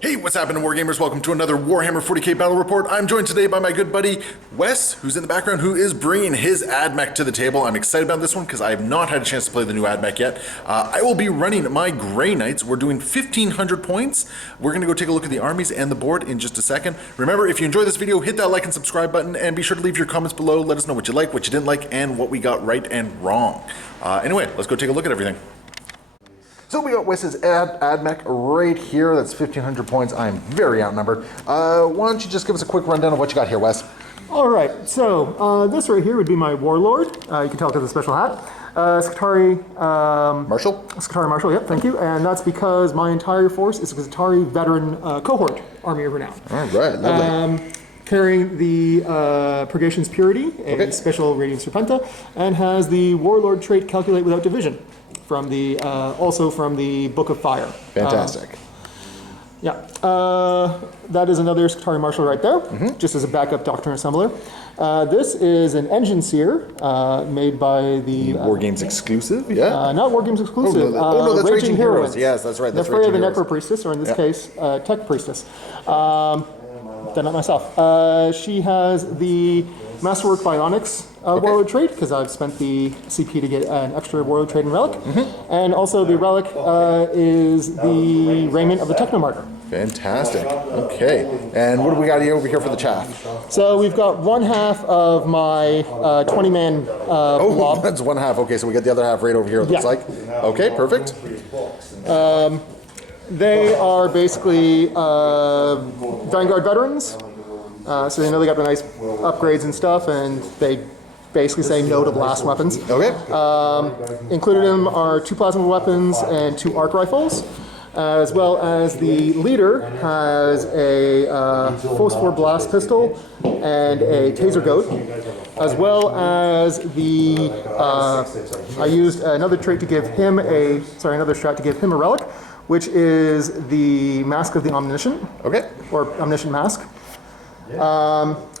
Hey, what's happening, Wargamers? Welcome to another Warhammer 40k Battle Report. I'm joined today by my good buddy, Wes, who's in the background, who is bringing his ad mech to the table. I'm excited about this one because I have not had a chance to play the new ad mech yet. I will be running my Grey Knights. We're doing 1,500 points. We're going to go take a look at the armies and the board in just a second. Remember, if you enjoyed this video, hit that like and subscribe button, and be sure to leave your comments below. Let us know what you like, what you didn't like, and what we got right and wrong. Anyway, let's go take a look at everything. So we got Wes's ad mech right here. That's 1,500 points. I'm very outnumbered. Why don't you just give us a quick rundown of what you got here, Wes? All right, so this right here would be my Warlord. You can tell because of the special hat. Skitarii... Marshal? Skitarii Marshal, yep, thank you. And that's because my entire force is a Skitarii veteran Cohort Army of Renown. All right, lovely. Carrying the Purgation's Purity, a special Radiant Serpenta, and has the Warlord trait Calculate Without Division, from the also from the Book of Fire. Fantastic. That is another Skitarii Marshal right there, just as a backup Doctrine Assembler. This is an Engine Seer made by the... War Games exclusive, yeah? Not War Games exclusive. No, that's Raging Heroes. Yes, that's right. That's Freya the Necro Priestess, or in this case, Tech Priestess. Done it myself. She has the Masterwork Bionics Warlord trait, because I've spent the CP to get an extra Warlord trait and Relic. And also the Relic is the Raiment of the Technomartyr. Fantastic. Okay. And what do we got here over here for the chaff? So we've got one half of my 20-man blob. That's one half. Okay, so we got the other half right over here, it looks like. Okay, perfect. They are basically Vanguard veterans, so they know they got the nice upgrades and stuff, and they basically say no to blast weapons. Okay. Included in them are 2 plasma weapons and 2 arc rifles, as well as the leader has a Phosphor blast pistol and a Taser goat, as well as the I used another trait to give him another strat to give him a relic, which is the Mask of the Omniscient. Okay. Or Omniscient Mask.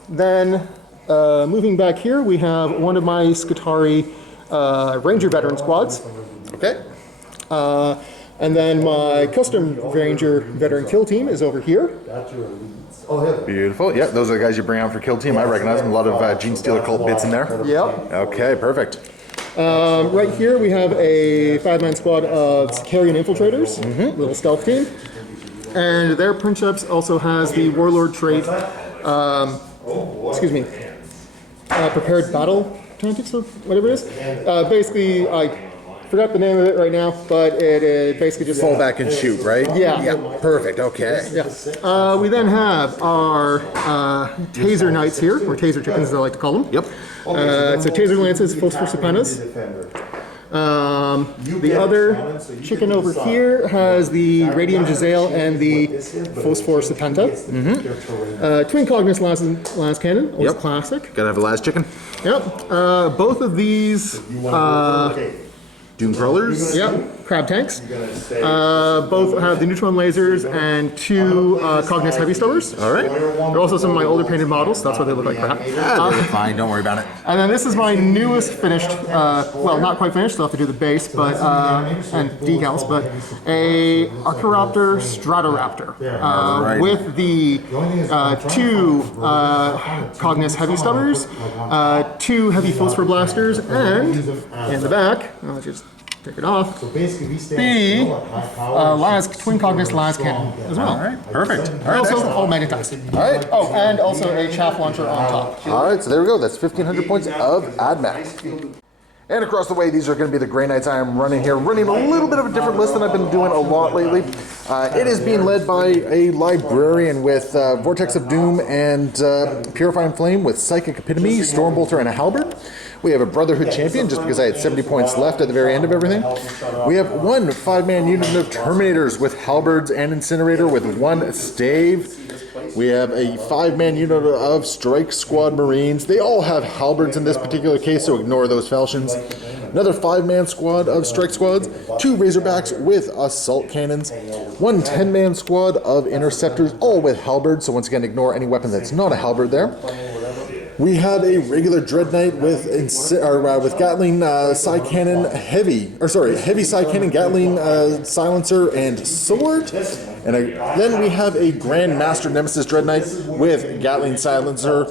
Then, moving back here, we have one of my Skitarii Ranger veteran squads. Okay. And then my custom Ranger veteran kill team is over here. Beautiful. Yeah, those are the guys you bring out for kill team. I recognize them. A lot of Gene Stealer cult bits in there. Yep. Okay, perfect. Right here we have a 5-man squad of Cycad infiltrators, little stealth team. And their Princeps also has the Warlord trait, prepared battle tactics or whatever it is. Basically, I forgot the name of it right now, but it basically just... Fall back and shoot, right? Yeah. Yeah, perfect, okay. Yeah. We then have our Taser Knights here, or Taser Chickens as I like to call them. Yep. So Taser Lances, Phosphor Serpentas. The other chicken over here has the Radium Giselle and the Phosphor Serpenta. Twin Cognus Las Cannon, always classic. Gotta have a last chicken. Yep. Both of these Dune Crawlers? Yep, crab tanks. Both have the neutron lasers and 2 Cognus heavy stowers. All right. They're also some of my older painted models, so that's what they look like crap. Yeah, they're fine, don't worry about it. And then this is my newest finished, well, not quite finished, still have to do the base, but and decals, but a Archiraptor Strata Raptor with the 2 Cognus heavy stubbers, 2 heavy phosphor blasters, and in the back, I'll just take it off, the Twin Cognus Las Cannon as well. All right, perfect. All right, also all magnetized. All right. Oh, and also a chaff launcher on top. All right, so there we go. That's 1,500 points of ad mech. And across the way, these are going to be the Grey Knights I am running here, running a little bit of a different list than I've been doing a lot lately. It is being led by a librarian with Vortex of Doom and Purifying Flame with Psychic Epitome, Stormbolter, and a Halberd. We have a Brotherhood champion, just because I had 70 points left at the very end of everything. We have one 5-man unit of Terminators with Halberds and Incinerator with 1 stave. We have a 5-man unit of Strike Squad Marines. They all have halberds in this particular case, so ignore those falchions. Another 5-man squad of Strike Squads, 2 Razorbacks with Assault Cannons, 1 10-man squad of Interceptors, all with halberds, so once again, ignore any weapon that's not a halberd there. We had a regular Dread Knight with Gatling side cannon heavy side cannon, Gatling silencer and sword. And then we have a Grandmaster Nemesis Dread Knight with Gatling Silencer,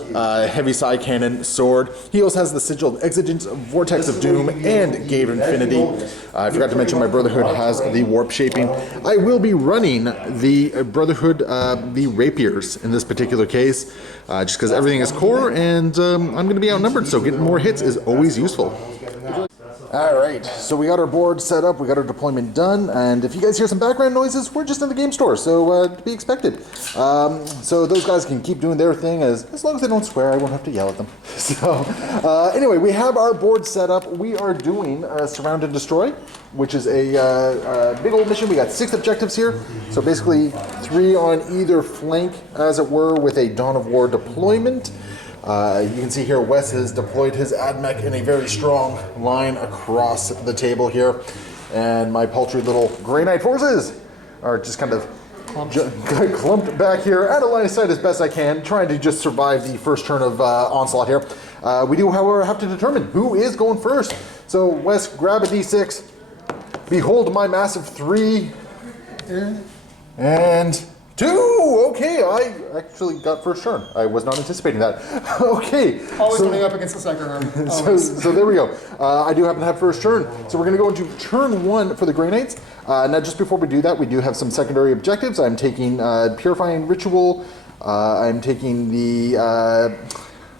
heavy side cannon, sword. He also has the sigil of Exigence, Vortex of Doom, and Gate of Infinity. I forgot to mention my Brotherhood has the warp shaping. I will be running the Brotherhood, the rapiers in this particular case, just because everything is core, and I'm going to be outnumbered, so getting more hits is always useful. Alright, so we got our board set up, we got our deployment done, and if you guys hear some background noises, we're just in the game store, so to be expected. So those guys can keep doing their thing, as long as they don't swear, I won't have to yell at them. So, anyway, we have our board set up. We are doing Surround and Destroy, which is a big old mission. We got 6 objectives here, so basically 3 on either flank, as it were, with a Dawn of War deployment. You can see here Wes has deployed his AdMech in a very strong line across the table here. And my paltry little Grey Knight forces are just kind of clumped back here at a line of sight as best I can, trying to just survive the first turn of onslaught here. We do, however, have to determine who is going first. So Wes, grab a d6. Behold my massive 3. And 2! Okay, I actually got first turn. I was not anticipating that. Okay. Always coming up against the second arm. So there we go. I do happen to have first turn. So we're going to go into turn 1 for the Grey Knights. Now, just before we do that, we do have some secondary objectives. I'm taking Purifying Ritual. I'm taking the...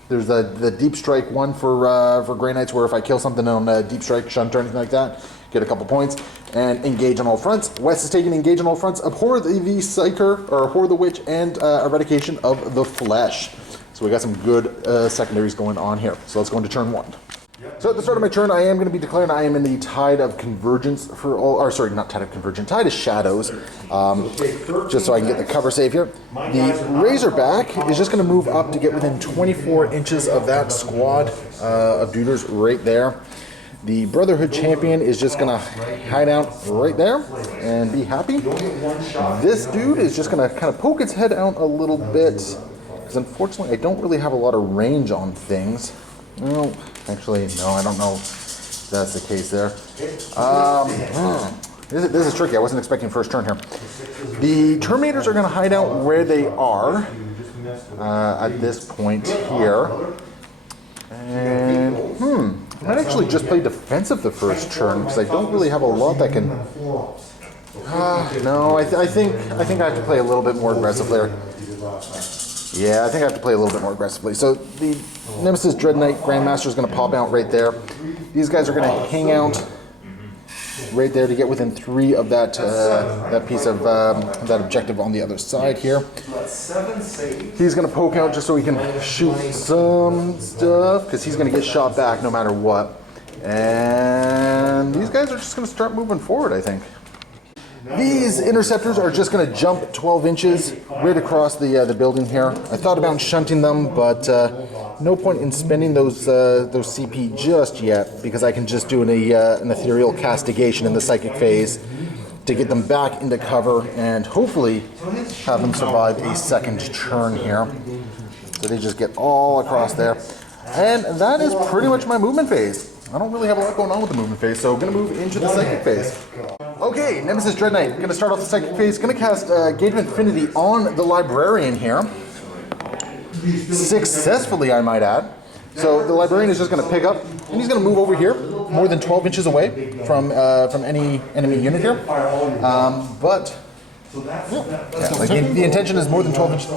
there's the Deep Strike one for Grey Knights, where if I kill something on Deep Strike, Shunt, or anything like that, get a couple points, and Engage on all fronts. Wes is taking Engage on all fronts, Abhor the Psyker, or Abhor the Witch, and Eradication of the Flesh. So we got some good secondaries going on here. So let's go into turn 1. So at the start of my turn, I am going to be declaring I am in the Tide of Convergence for all, or sorry, not Tide of Convergence, Tide of Shadows, just so I can get the cover save here. The Razorback is just going to move up to get within 24 inches of that squad of duders right there. The Brotherhood Champion is just going to hide out right there and be happy. This dude is just going to kind of poke its head out a little bit, because unfortunately I don't really have a lot of range on things. No, actually, no, I don't know if that's the case there. This is tricky. I wasn't expecting first turn here. The Terminators are going to hide out where they are at this point here. And, I might actually just play defensive the first turn, because I don't really have a lot that can... no, I think I have to play a little bit more aggressive there. Yeah, I think I have to play a little bit more aggressively. So the Nemesis Dread Knight Grandmaster is going to pop out right there. These guys are going to hang out right there to get within 3 of that that piece of that objective on the other side here. He's going to poke out just so he can shoot some stuff, because he's going to get shot back no matter what. And these guys are just going to start moving forward, I think. These interceptors are just going to jump 12 inches right across the building here. I thought about shunting them, but no point in spending those CP just yet, because I can just do an ethereal castigation in the psychic phase to get them back into cover and hopefully have them survive a second turn here. So they just get all across there. And that is pretty much my movement phase. I don't really have a lot going on with the movement phase, so I'm going to move into the psychic phase. Okay, Nemesis Dread Knight. Going to start off the psychic phase. Going to cast Gate of Infinity on the Librarian here. Successfully, I might add. So the Librarian is just going to pick up, and he's going to move over here, more than 12 inches away from any enemy unit here. The intention is more than 12 inches.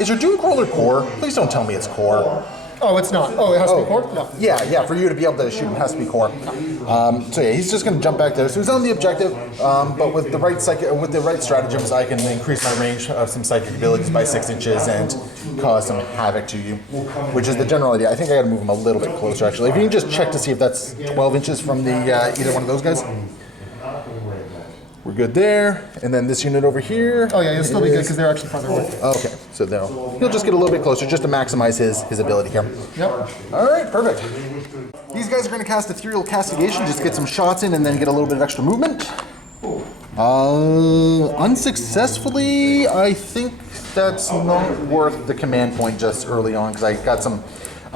Is your Dune Crawler core? Please don't tell me it's core. Oh, it's not. Oh, it has to be core? No. Yeah, for you to be able to shoot, it has to be core. So yeah, he's just going to jump back there. So he's on the objective, but with the right stratagems, I can increase my range of some psychic abilities by 6 inches and cause some havoc to you, which is the general idea. I think I got to move him a little bit closer, actually. If you can just check to see if that's 12 inches from the either one of those guys. We're good there. And then this unit over here. Oh yeah, you'll still be good because they're actually farther away. Okay, so he'll just get a little bit closer just to maximize his ability here. Yep. All right, perfect. These guys are going to cast Ethereal Castigation, just get some shots in and then get a little bit of extra movement. Unsuccessfully, I think that's not worth the command point just early on, because I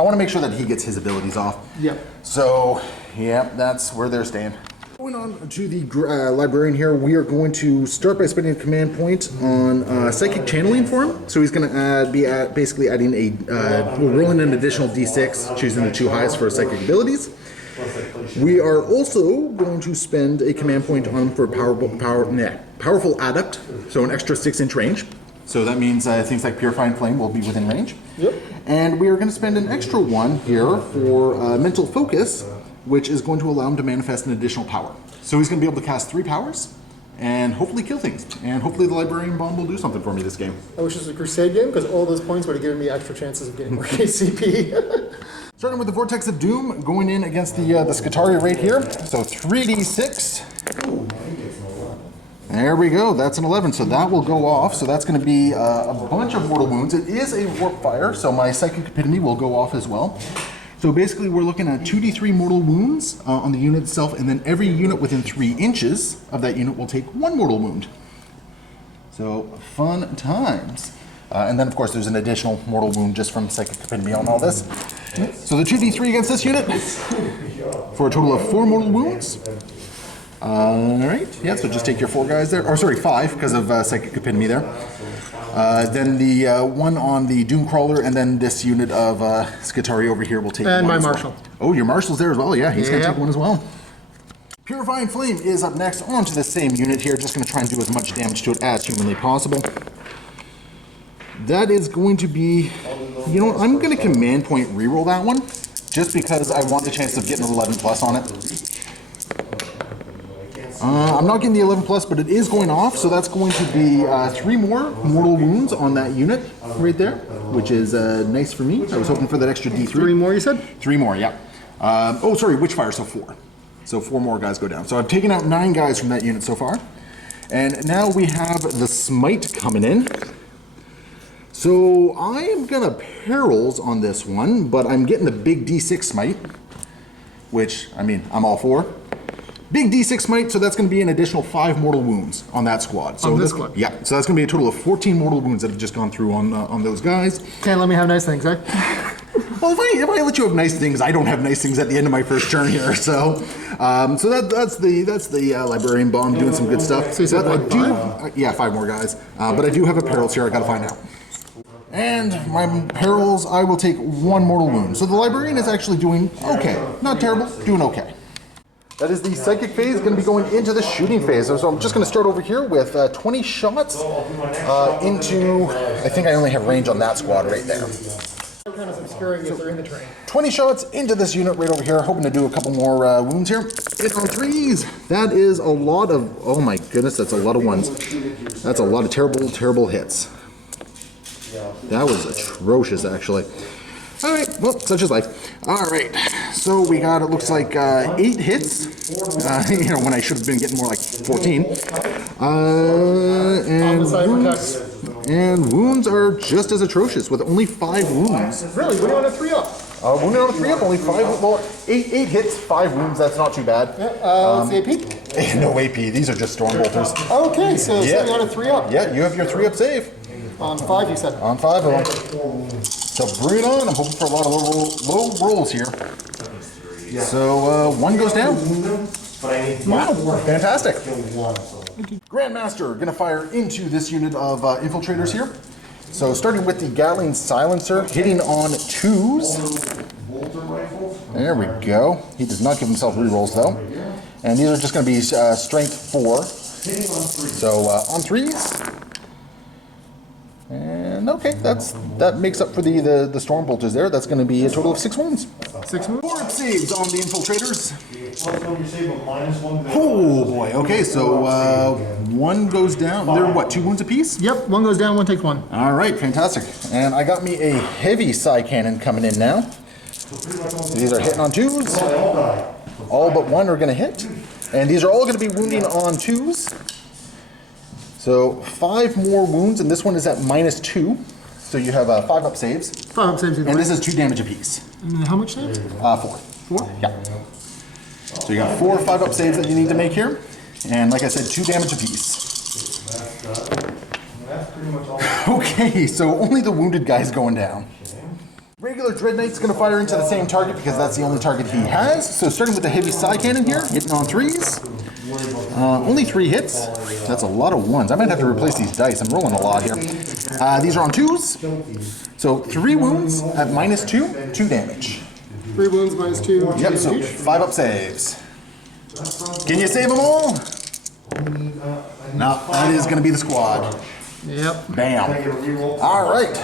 want to make sure that he gets his abilities off. Yep. So, yeah, that's where they're staying. Going on to the librarian here, we are going to start by spending a command point on psychic channeling for him. So he's going to basically adding we're rolling an additional d6, choosing the 2 highest for his psychic abilities. We are also going to spend a command point on him for powerful adept, so an extra 6-inch range. So that means things like Purifying Flame will be within range. Yep. And we are going to spend an extra 1 here for mental focus, which is going to allow him to manifest an additional power. So he's going to be able to cast 3 powers and hopefully kill things. And hopefully the Librarian Bomb will do something for me this game. I wish it was a Crusade game, because all those points would have given me extra chances of getting more KCP. Starting with the Vortex of Doom, going in against the Skitarii right here. So 3d6. There we go, that's an 11, so that will go off. So that's going to be a bunch of mortal wounds. It is a warp fire, so my Psychic Epitome will go off as well. So basically we're looking at 2d3 mortal wounds on the unit itself, and then every unit within 3 inches of that unit will take 1 mortal wound. So fun times. And then of course there's an additional mortal wound just from Psychic Epitome on all this. So the 2d3 against this unit for a total of 4 mortal wounds. Alright, yeah, so just take your 4 guys there, or sorry, 5 because of Psychic Epitome there. Then the 1 on the Dune Crawler, and then this unit of Skitarii over here will take 1 And my as well. Marshal. Oh, your Marshal's there as well, yeah, he's going to Yep. take 1 as well. Purifying Flame is up next onto the same unit here, just going to try and do as much damage to it as humanly possible. That is going to be, you know, I'm going to command point reroll that one, just because I want the chance of getting an 11 plus on it. I'm not getting the 11 plus, but it is going off, so that's going to be 3 more mortal wounds on that unit right there, which is nice for me. I was hoping for that extra D3. 3 more, you said? 3 more, yeah. Oh, sorry, Witchfire, so 4. So 4 more guys go down. So I've taken out 9 guys from that unit so far. And now we have the Smite coming in. So I am going to Perils on this one, but I'm getting the big D6 Smite, which, I mean, I'm all for. Big D6 Smite, so that's going to be an additional 5 mortal wounds on that squad. So on this squad? Yeah, so that's going to be a total of 14 mortal wounds that have just gone through on those guys. Can't let me have nice things, eh? Well, if I let you have nice things, I don't have nice things at the end of my first turn here. So, that's the Librarian Bomb doing some good stuff. So you said But what, 5? Yeah, 5 more guys. But I do have a Perils here. I got to find out. And my Perils, I will take 1 mortal wound. So the Librarian is actually doing okay, not terrible, doing okay. That is the Psychic phase, going to be going into the shooting phase. So I'm just going to start over here with 20 shots into, I think I only have range on that squad right there. Kind of obscuring if they're in the train. 20 shots into this unit right over here, hoping to do a couple more wounds here. Hit on 3s. That is a lot of, oh my goodness, that's a lot of 1s. That's a lot of terrible, terrible hits. That was atrocious, actually. All right, well, such is life. All right, so we got, it looks like 8 hits, you know, when I should have been getting more like 14. And wounds are just as atrocious with only 5 wounds. Really? What do you want a 3-up? Wounded on a 3-up, only 5, well, 8 hits, 5 wounds, that's not too bad. What's the AP? No AP, these are just Stormbolters. Okay, so you want a 3-up. Yeah, you have your 3-up save. On 5, you said? On 5 of them. So bring it on. I'm hoping for a lot of low rolls here. So 1 goes down. Wow, fantastic. Grandmaster gonna fire into this unit of infiltrators here. So starting with the Gatling Silencer, hitting on 2s. There we go. He does not give himself rerolls though. And these are just gonna be strength 4. So on 3s. And okay, that makes up for the Stormbolters there. That's going to be a total of 6 wounds. 6 wounds? 4 saves on the infiltrators. Oh boy. Okay, so 1 goes down. They're what, 2 wounds apiece? Yep, 1 goes down, 1 takes 1. All right, fantastic. And I got me a heavy Psy Cannon coming in now. These are hitting on 2s. All but 1 are going to hit, and these are all going to be wounding on 2s. So 5 more wounds, and this one is at -2. So you have 5 up saves. 5 up saves. And this is 2 damage apiece. And how much saves? 4. 4? Yeah. So you got 4 5 up saves that you need to make here. And like I said, 2 damage apiece. Okay, so only the wounded guy's going down. Regular Dread Knight's going to fire into the same target because that's the only target he has. So starting with the heavy Psy Cannon here, hitting on 3s. Only 3 hits. That's a lot of 1s. I might have to replace these dice. I'm rolling a lot here. These are on 2s. So 3 wounds at -2, 2 damage. 3 wounds -2. Yep, so 5 up saves. Can you save them all? No, that is going to be the squad. Yep. Bam. All right.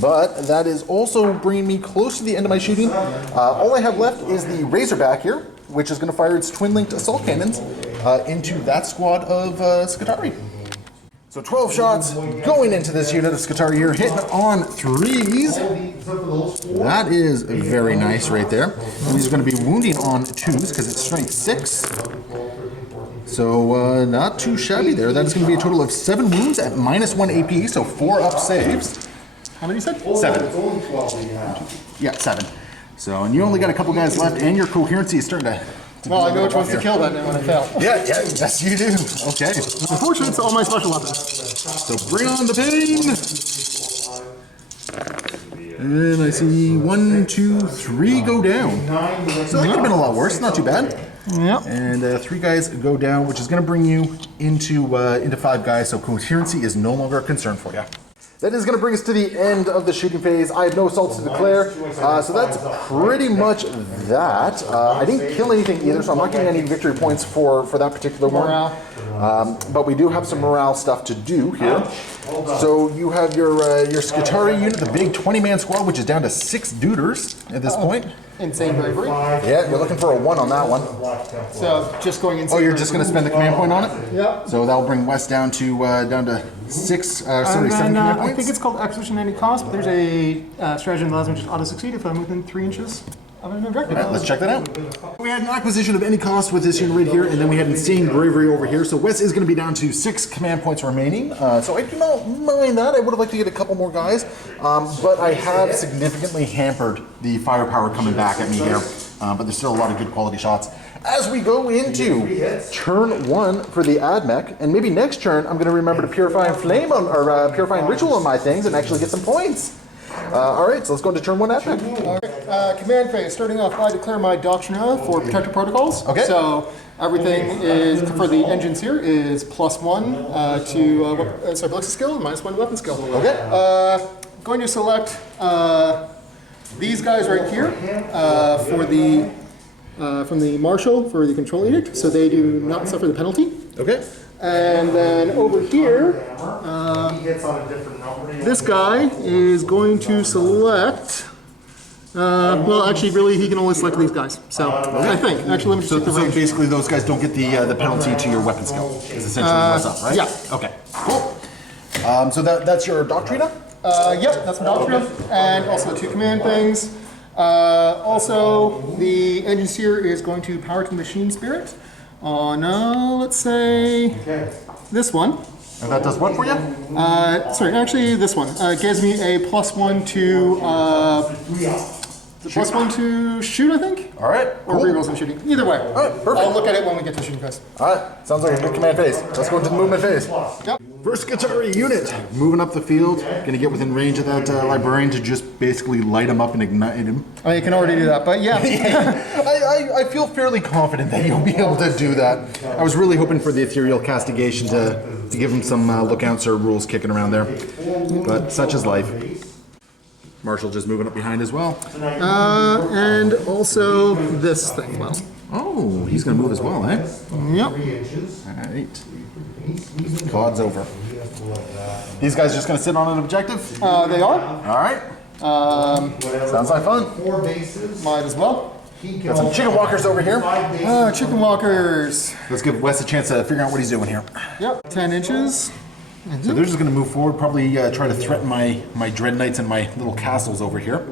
But that is also bringing me close to the end of my shooting. All I have left is the Razorback here, which is going to fire its twin-linked assault cannons into that squad of Skitarii. So 12 shots going into this unit of Skitarii here, hitting on 3s. That is very nice right there. And these are going to be wounding on 2s because it's strength 6. So not too shabby there. That is going to be a total of 7 wounds at -1 AP, so 4 up saves. How many you said? 7. Yeah, 7. So, and you only got a couple guys left, and your coherency is starting to... Well, I know which ones to kill that now when I fail. Yeah, yes you do. Okay. Unfortunately, it's all my special weapons. So bring on the pain! And I see 1, 2, 3 go down. So that could have been a lot worse, not too bad. Yep. And 3 guys go down, which is going to bring you into 5 guys, so coherency is no longer a concern for you. That is going to bring us to the end of the shooting phase. I have no assaults to declare, so that's pretty much that. I didn't kill anything either, so I'm not getting any victory points for that particular one. But we do have some morale stuff to do here. So you have your Skitarii unit, the big 20-man squad, which is down to 6 duders at this point. Insane bravery. Yeah, you're looking for a 1 on that one. So just going insane. Oh, you're just going to spend the command point on it? Yep. So that'll bring Wes down to 7 command I points. think it's called Exposition at any cost, but there's a strategy that allows me to just auto-succeed if I'm within 3 inches of an objective. All right, let's check that out. We had an acquisition of any cost with this unit right here, and then we had insane bravery over here. So Wes is going to be down to 6 command points remaining. So I do not mind that. I would have liked to get a couple more guys, but I have significantly hampered the firepower coming back at me here. But there's still a lot of good quality shots. As we go into turn 1 for the Mech, and maybe next turn I'm going to remember to Purifying Flame or Purifying Ritual on my things and actually get some points. All right, so let's go into turn 1 Mech. Command phase. Starting off, I declare my Doctrina for Protector Protocols. Okay. So everything is, for the engines here, is +1 to ballistic skill and -1 weapon skill. Okay. Going to select these guys right here for the from the Marshal for the Control Edict, so they do not suffer the penalty. Okay. And then over here, this guy is going to select. Well, actually, really, he can only select these guys. So I think. Actually, let me just check the So range. basically, those guys don't get the penalty to your weapon skill. Is essentially what's up, right? Yeah. Okay. Cool. So that's your Doctrina? Yep, that's my Doctrina, and also 2 command things. Also, the engine seer is going to power to the machine spirit on, let's say, this one. And that does what for you? Sorry, actually, this one gives me a +1 to +1 to shoot, I think. All right. Or Cool. rerolls on shooting. Either way. All right, perfect. I'll look at it when we get to shooting phase. All right. Sounds like a good command phase. Let's go into the movement phase. Yep. First Skitarii unit, moving up the field, going to get within range of that librarian to just basically light him up and ignite him. Oh, you can already do that, but yeah. I feel fairly confident that you'll be able to do that. I was really hoping for the ethereal castigation to give him some lookouts or rules kicking around there, but such is life. Marshall just moving up behind as well. And also this thing. Well. Oh, he's going to move as well, eh? Yep. All right. COD's over. These guys just going to sit on an objective? They are. All right. Sounds like fun. Might as well. Got some chicken walkers over here. Chicken walkers. Let's give Wes a chance to figure out what he's doing here. Yep. 10 inches. So they're just going to move forward, probably try to threaten my Dread Knights and my little castles over here.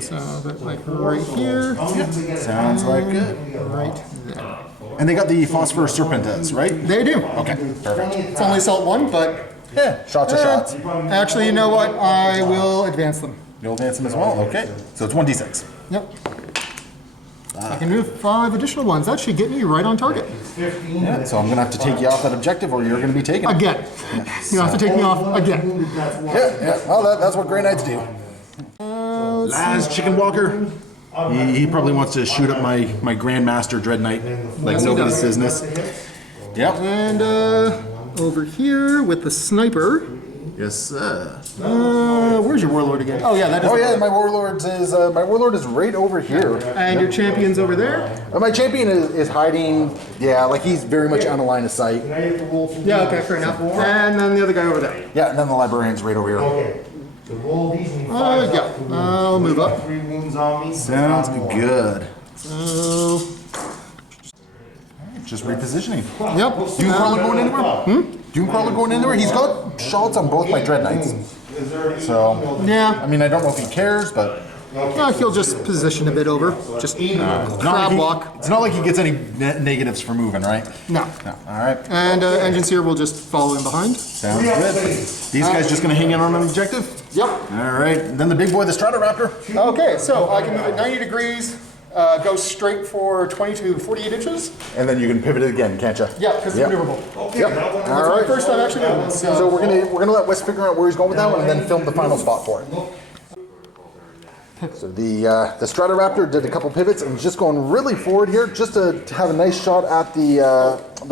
So that like right here. Yep. Sounds like good. Right there. And they got the Phosphorus Serpentines, right? They do. Okay, perfect. It's only assault 1, but Yeah, shots are shots. actually, you know what? I will advance them. You'll advance them as well? Okay. So it's 1d6. Yep. I can move 5 additional ones. That should get me right on target. Yeah, so I'm going to have to take you off that objective, or you're going to be taken. Again. You have to take me off again. Yeah. Well, that's what Grey Knights do. Laz Chicken Walker. He probably wants to shoot up my Grandmaster Dread Knight like nobody's business. Yep. And over here with the sniper. Yes, sir. Where's your warlord again? Oh yeah, that is. Oh yeah, my warlord is right over here. And your champion's over there. My champion is hiding. Yeah, like he's very much on a line of sight. Yeah. Okay. Fair enough. And then the other guy over there. Yeah, and then the librarian's right over here. Yeah. I'll move up. Sounds good. So. Just repositioning. Yep. Dune Crawler going anywhere? Dune Crawler going anywhere? He's got shots on both my Dread Knights. So, Yeah. I mean, I don't know if he cares, but... He'll just position a bit over. Just crab walk. It's not like he gets any negatives for moving, right? No. No. All right. And Engines here will just follow in behind. Sounds good. These guys just going to hang in on an objective? Yep. All right. And then the big boy, the Strata Raptor. Okay, so I can move it 90 degrees, go straight for 20 to 48 inches. And then you can pivot it again, can't you? Yeah, because it's maneuverable. Yep. All right. First time actually doing this. So we're gonna let Wes figure out where he's going with that one, and then film the final spot for it. So the Strata Raptor did a couple pivots and just going really forward here, just to have a nice shot at the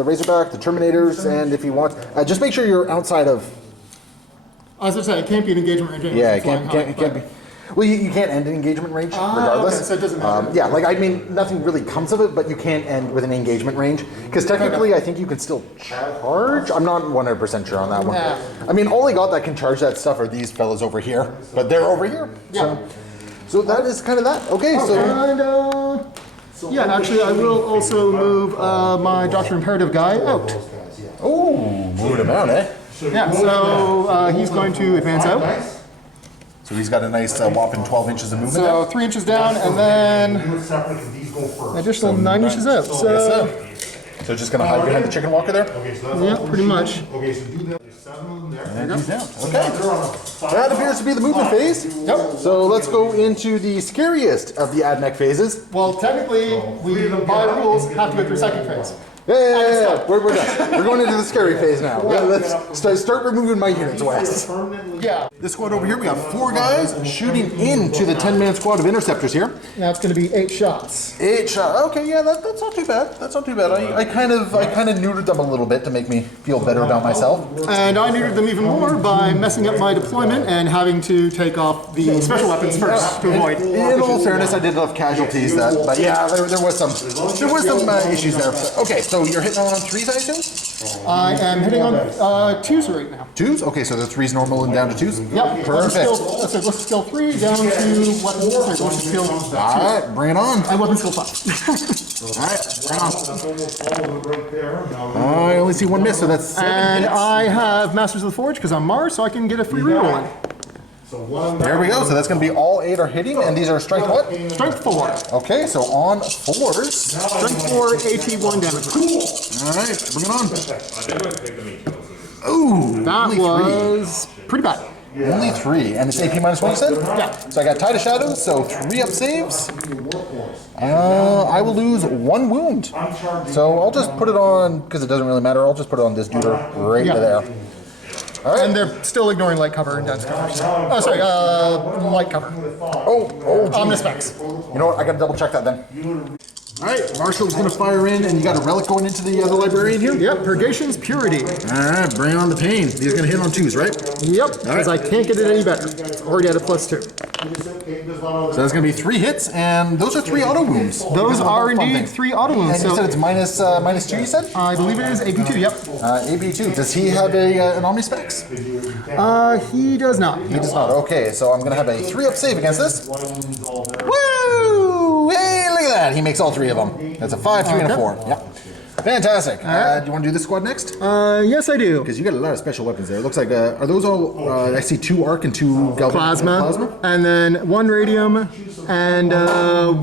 Razorback, the Terminators, and if you want, just make sure you're outside of. As I said, it can't be an engagement range. Yeah, it can't be. Well, you can't end an engagement range regardless. Okay, so it doesn't matter. Yeah, like I mean, nothing really comes of it, but you can't end with an engagement range because technically, I think you can still charge. I'm not 100% sure on that one. Yeah. I mean, all they got that can charge that stuff are these fellas over here, but they're over here. Yeah. So that is kind of that. Okay, so. And, yeah, actually, I will also move my Doctor Imperative guy out. Oh, moving him out, eh? Yeah, so he's going to advance out. So he's got a nice whopping 12 inches of movement. So 3 inches down, and then additional 9 inches out. So just gonna hide behind the chicken walker there. yeah, pretty much. And he's down. Okay. That appears to be the movement phase. Yep. So let's go into the scariest of the ad mech phases. Well, technically, we by rules have to go through second phase. Yeah. We're done. We're going into the scary phase now. Yeah, let's start removing my units, Wes. Yeah. This squad over here, we got 4 guys shooting into the 10-man squad of interceptors here. Now it's going to be 8 shots. 8 shots. Okay, yeah, that's not too bad. That's not too bad. I kind of neutered them a little bit to make me feel better about myself. And I neutered them even more by messing up my deployment and having to take off the special weapons first to avoid. In all fairness, I did enough casualties but yeah, there was some issues there. Okay, so you're hitting on 3s, I assume? I am hitting on 2s right now. 2s? Okay, so the 3's normal and down to 2s? Yep. Perfect. Let's skill 3 down to weapon skill 2. Alright, bring it on. And weapon skill 5. Alright, bring it on. I only see 1 miss, so that's 7 And hits. I have Masters of the Forge because I'm Mars, so I can get a free reroll in. There we go, so that's going to be all 8 are hitting, and these are strength what? Strength 4. Okay, so on 4s. Strength 4, AT1 damage. Alright, bring it on. Ooh, That only was pretty bad. 3. Only 3, and it's AP minus 1, you said? Yeah. So I got Tide of Shadows, so 3 up saves. I will lose 1 wound. So I'll just put it on, because it doesn't really matter, I'll just put it on this dude right there. All right. And they're still ignoring light cover and dense cover. Oh, sorry, light cover. Oh, Omnis specs. You know what? I gotta double check that then. All right, Marshall's gonna fire in, and you got a relic going into the librarian here. Yep, Purgation's Purity. All right, bring on the pain. These are gonna hit on 2s, right? Yep, because I can't get it any better. It's already at a +2. So that's gonna be 3 hits, and those are 3 auto wounds. Those are indeed 3 auto wounds. And you said it's minus 2. You said? I believe it is AP2. Yep. AP2. Does he have an Omni Specs? He does not. He does not. Okay, so I'm gonna have a 3 up save against this. Woo! Hey, look at that. He makes all 3 of them. That's a 5, 3, and a 4. Yep. Fantastic. Do you want to do this squad next? Yes, I do. Because you got a lot of special weapons there. It looks like, are those all, I see 2 arc and 2 Plasma. And then 1 radium and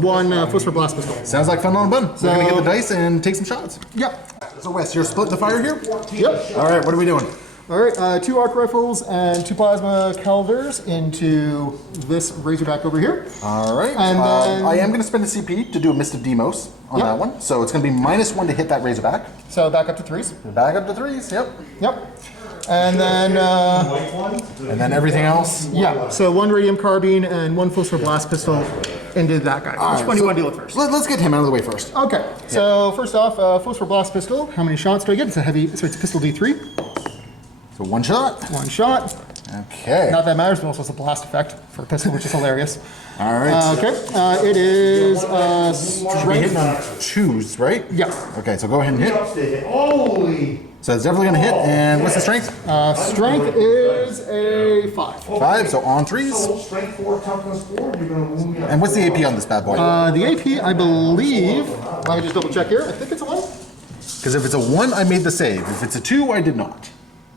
1 phosphor blast pistol. Sounds like fun on a bun. So we're going to get the dice and take some shots. Yep. So Wes, you're splitting the fire here? Yep. All right, what are we doing? All right, 2 arc rifles and 2 plasma calibers into this Razorback over here. All right. And then I am going to spend a CP to do a Mist of Demos on that one. So it's going to be -1 to hit that Razorback. So back up to 3s. Back up to 3s, yep. Yep. And then everything else? yeah, so 1 radium carbine and 1 phosphor blast pistol into that guy. Which one do you want to deal with first? Let's get him out of the way first. Okay, so first off, Force for Blast Pistol. How many shots do I get? It's a heavy, so it's a pistol D3. So one shot. One shot. Okay. Not that matters, but also it's a blast effect for a pistol, which is hilarious. All right. Okay, it is We're strength. hitting on 2s, right? Yeah. Okay, so go ahead and hit. So it's definitely gonna hit. And what's the strength? Strength is a 5. 5. So on 3s. And what's the AP on this bad boy? The AP, I believe, let me just double check here. I think it's a 1. Because if it's a 1, I made the save. If it's a 2, I did not.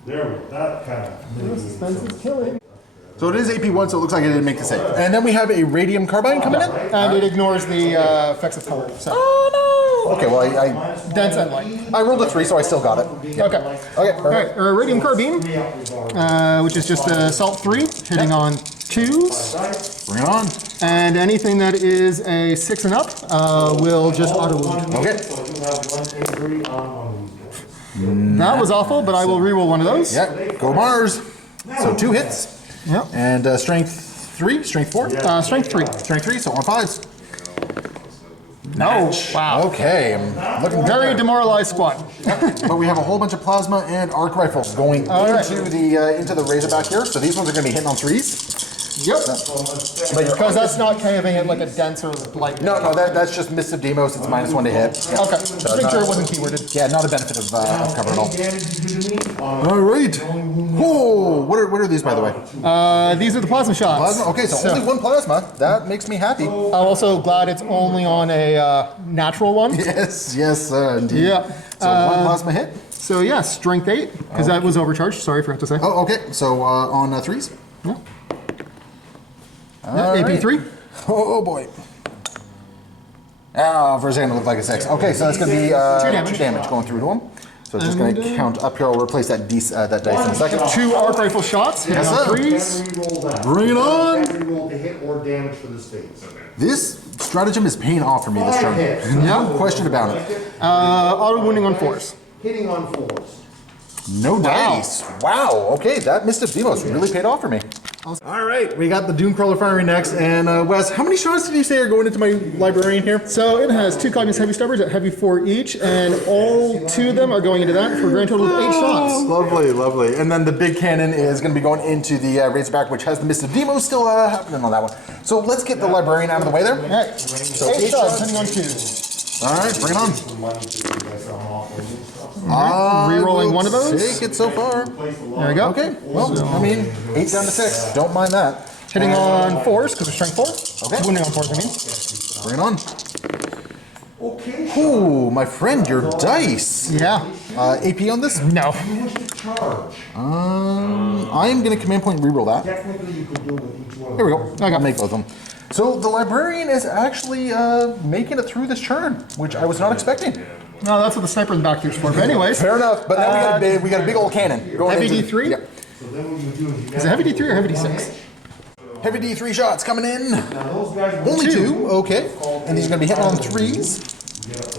There we go. That kind of. Suspense is killing. So it is AP1, so it looks like I didn't make the save. And then we have a radium carbine coming in. And it ignores the effects of color. So. Oh no! Okay, well Dense and light. I rolled a 3, so I still got it. Okay. Okay, All right, Radium Carbine, which is just assault 3, hitting on 2s. Bring it on. And anything that is a 6 and up will just auto wound. Okay. That was awful, but I will reroll one of those. Yeah, go Mars. So 2 hits. Yep. And strength 3, strength 4? Strength 3. Strength 3, so on 5s. No. Wow. Okay, I'm looking Very good. demoralized squad. But we have a whole bunch of plasma and arc rifles going into the Razorback here. So these ones are going to be hitting on 3s. Yep. But your Because that's not caving it like a denser light. No, that's just Mist of Demos. It's -1 to hit. Yeah. Okay. Just make sure it wasn't keyworded. Yeah, not a benefit of cover at all. All right. Oh, what are these, by the way? These are the plasma shots. Plasma? Okay, so only 1 plasma. That makes me happy. I'm also glad it's only on a natural one. Yes, indeed. Yeah. So 1 plasma hit. So yeah, strength 8, because that was overcharged. Sorry, I forgot to say. Oh, okay. So on 3s. Yeah. All AP right. 3. Oh boy. Oh, for a second it looked like a 6. Okay, so that's going to be 2 damage going through to him. So it's just going to count up here. I'll replace that dice in a second. 2 arc rifle shots, hitting Yes, on sir. 3s. Bring it on. Reroll to hit or damage for this phase. This stratagem is paying off for me this turn. No question about it. Auto wounding on 4s. Hitting on 4s. No dice. Wow. Okay, that Mist of Demos really paid off for me. All right, we got the Dune Crawler firing next. And Wes, how many shots did you say are going into my librarian here? So it has 2 Cognius Heavy Stubbers at heavy 4 each, and all 2 of them are going into that for a grand total of 8 shots. Lovely, lovely. And then the big cannon is going to be going into the Razorback, which has the Mist of Demos still happening on that one. So let's get the librarian out of the way there. All right, So 8 shots, hitting on 2s. All right, bring it on. Rerolling one of those. Take it so far. There we go. Okay, well, I mean, 8 down to 6. Don't mind that. Hitting on 4s, because they're strength 4. Okay. Wounding on 4s, I mean. Bring it on. Ooh, my friend, your dice. Yeah. AP on this? No. I'm going to command point reroll that. Technically, you could do it with each one. Here we go. Okay. I'll make both of them. So the librarian is actually making it through this turn, which I was not expecting. No, that's what the sniper in the back here is for. But anyways. Fair enough, but now we got a big old cannon. Going Heavy into- D3? Yeah. So then what you do is you Is it heavy D3 or heavy D6? Heavy D3 shots coming in. Now those guys will Only 2, okay. And he's going to be hitting on 3s.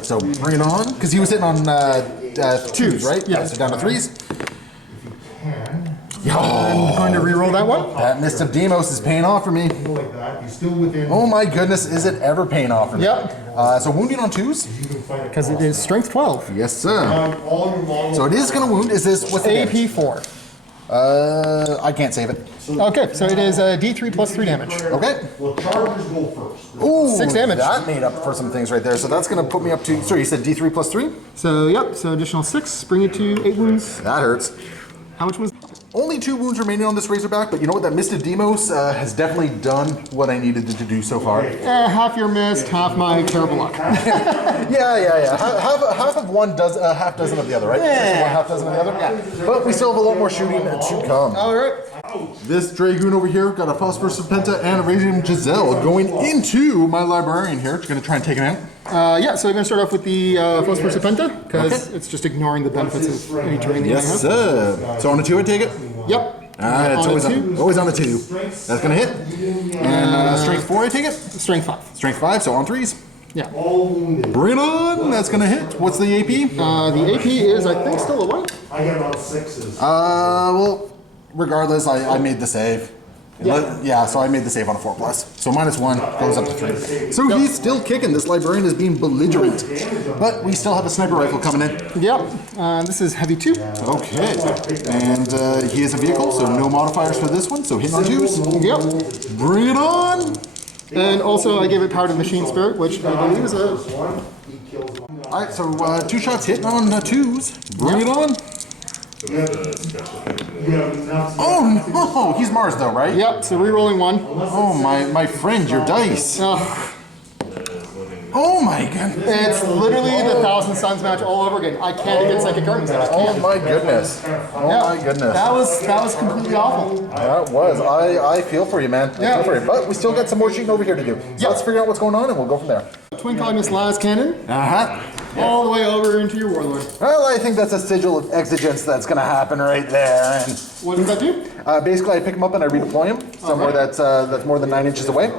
So bring it on, because he was hitting on 2s, right? Yeah. So down to 3s. I'm going to reroll that one. That Mist of Demos is paying off for me. go like that. You're still within. Oh my goodness, is it ever paying off for me? Yep. So wounding on 2s. You can fight it. Because it is strength 12. Yes, sir. All your models. So it is going to wound. Is this what's the damage? AP 4. I can't save it. Okay, so it is D3 plus 3 damage. Okay. Well, chargers go first. Ooh, 6 damage. That made up for some things right there. So that's going to put me up to. Sorry, you said D3 plus 3. So, yep, so additional 6, bring it to 8 wounds. That hurts. How much was Only 2 wounds remaining on this Razorback, but you know what? That Mist of Demos has definitely done what I needed to do so far. half your missed, half my terrible luck. Yeah. Half of one does half dozen of the other, right? Yeah. 1 half dozen of the other. Yeah. But we still have a lot more shooting to come. All right. This Dragoon over here got a Phosphorus Serpenta and a Radium Giselle going into my librarian here. Just gonna try and take him out. Yeah, so we're going to start off with the Phosphorus Serpenta, because Okay. it's just ignoring the benefits of any terrain that I Yes, have. sir. So on a 2, I take it. Yep. It's On a always 2. always on a 2. That's gonna hit. And strength 4, I take it. Strength 5. Strength 5, so on 3s. Yeah. All wounded. Bring it on. That's gonna hit. What's the AP? The AP is, I think, still a 1. I get about 6s. Well, regardless, I made the save. Yeah, so I made the save on a 4+. So -1 goes up to 3. So he's still kicking. This librarian is being belligerent. But we still have a sniper rifle coming in. Yep. This is heavy 2. Okay. And he is a vehicle, so no modifiers for this one. So hitting on 2s. Yep. Bring it on! And also I gave it power to machine spirit, which I believe is a... Alright, so 2 shots hitting on 2s. Bring it on! Oh no! He's Mars though, right? Yep, so re-rolling 1. Oh my friend, your dice. Oh my goodness. It's literally the Thousand Suns match all over again. I can't get Psychic Guardians. I just Oh can't. my goodness. Oh my goodness. That was completely awful. That was. I feel for you, man. I feel for you. But we still got some more shooting over here to do. So let's figure out what's going on and we'll go from there. Twin Cognis Las Cannon. All the way over into your Warlord. Well, I think that's a sigil of exigence that's going to happen right there. And What does that do? basically, I pick him up and I redeploy him somewhere that's more than 9 inches away.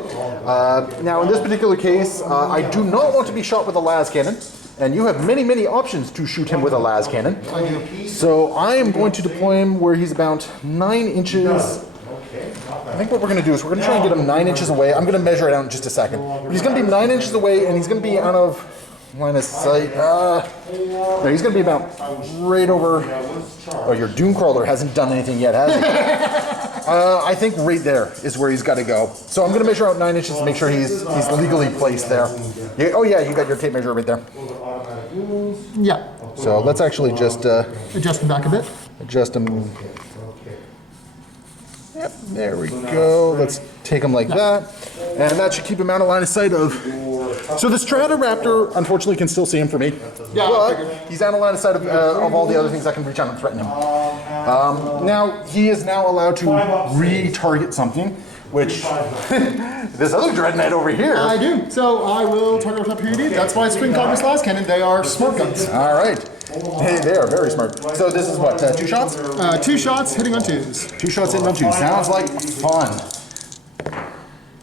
Now, in this particular case, I do not want to be shot with a las cannon. And you have many options to shoot him with a las cannon. So I am going to deploy him where he's about 9 inches. I think what we're going to do is we're going to try and get him 9 inches away. I'm going to measure it out in just a second. But he's going to be 9 inches away, and he's going to be out of line of sight. No, he's going to be about right over. Oh, your Dune Crawler hasn't done anything yet, has he? I think right there is where he's got to go. So I'm going to measure out 9 inches to make sure he's legally placed there. Oh yeah, you got your tape measure right there. Yeah. So let's actually just Adjust him back a bit. adjust him. Yep, there we go. Let's take him like that. And that should keep him out of line of sight of... So the Strata Raptor, unfortunately, can still see him for me. Yeah, But he's out of line of sight of all the other things that can reach out and threaten him. Now, he is now allowed to re-target something, which... this other Dread Knight over here... I do. So I will target up here. That's why Twin Cognis Las Cannon, they are smart guns. All right. Hey, they are very smart. So this is what, 2 shots? 2 shots hitting on 2s. 2 shots hitting on 2. Sounds like fun.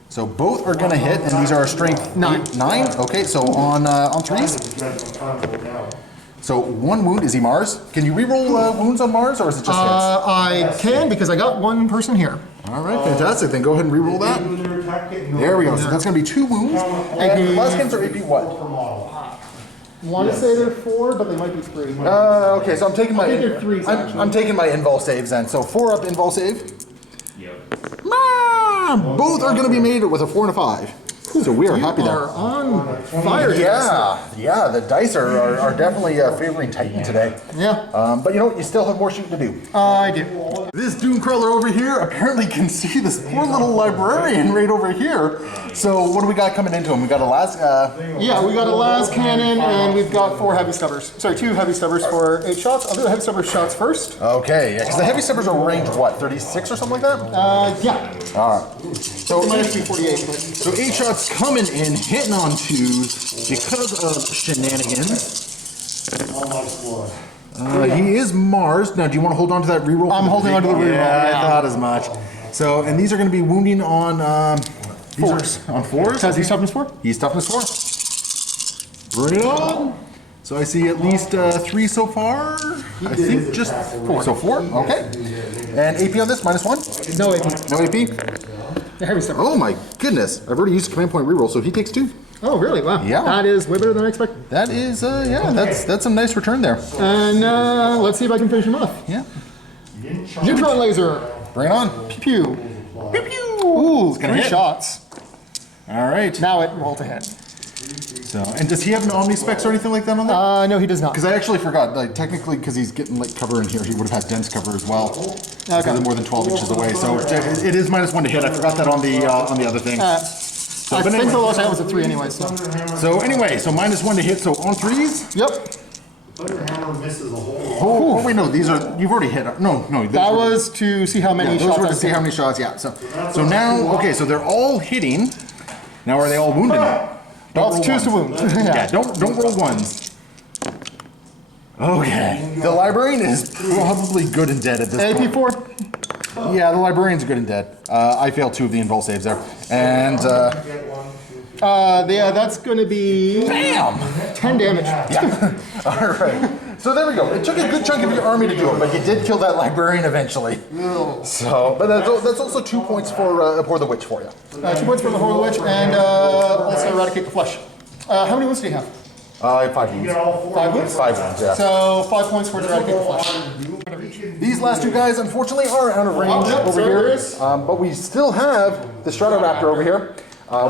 So both are going to hit, and these are strength 9. 9? Okay, so on 3s? So 1 wound, is he Mars? Can you reroll wounds on Mars, or is it just hits? I can because I got 1 person here. All right, fantastic. Then go ahead and reroll that. There we go. So that's going to be 2 wounds. And last cans are AP what? Want to say they're 4, but they might be 3. Okay, so I'm taking my... think they're 3s, actually. I'm taking my invul saves then. So 4 up invul save. Both are going to be made with a 4 and a 5. So we are happy there. Are on fire. Yeah, the dice are definitely favoring Titan today. Yeah. But you know what? You still have more shooting to do. I do. This Dune Crawler over here apparently can see this poor little librarian right over here. So what do we got coming into him? We got a last... Yeah, we got a las cannon and we've got 4 heavy stubbers. Sorry, 2 heavy stubbers for 8 shots. I'll do the heavy stubber shots first. Okay, yeah, because the heavy stubbers are range what, 36 or something like that? Yeah. All right. So It might actually be 48, but... So 8 shots coming in, hitting on 2s because of shenanigans. He is Mars. Now, do you want to hold on to that reroll? I'm holding on to the reroll. Yeah, I thought as much. So, and these are going to be wounding on... 4s. On 4s? Has he toughness 4? He's toughness 4. Bring it on. So I see at least 3 so far. I think just 4. So 4, okay. And AP on this, -1? No AP. No AP? The heavy stubber. Oh my goodness. I've already used command point reroll, so he takes 2. Oh, really? Wow. Yeah. That is way better than I expected. That is, yeah, that's some nice return there. And let's see if I can finish him off. Yeah. Neutron laser. Bring it on. Pew pew. Pew pew. Ooh, 3 shots. All right. Now it rolled to hit. So, and does he have an Omni Specs or anything like that on there? No, he does not. Because I actually forgot, like, technically, because he's getting, like, cover in here, he would have had dense cover as well. Okay. So more than 12 inches away. So it is -1 to hit. I forgot that on the other thing. I think the lowest I was at 3 anyway, so. So anyway, so -1 to hit. So on 3s. Yep. Oh, wait, no, these are, you've already hit. No. That was to see how many those shots were I to see how many shots, yeah. So now, okay, so they're all hitting. Now are they all wounded? Don't choose to wound. Yeah, don't roll 1s. Okay. The librarian is probably good and dead at this point. AP4. Yeah, the librarian's good and dead. I failed 2 of the invul saves there. And Yeah, that's going to be Bam! 10 damage. Yeah. All right. So there we go. It took a good chunk of your army to do it, but you did kill that librarian eventually. So, but that's also 2 points for the witch for you. 2 points for the Horror Witch, and also eradicate the flesh. How many wounds do you have? 5 wounds. 5 wounds? 5 wounds, yeah. So 5 points for eradicate the flesh. These last two guys, unfortunately, are out of range over here. But we still have the Strata Raptor over here,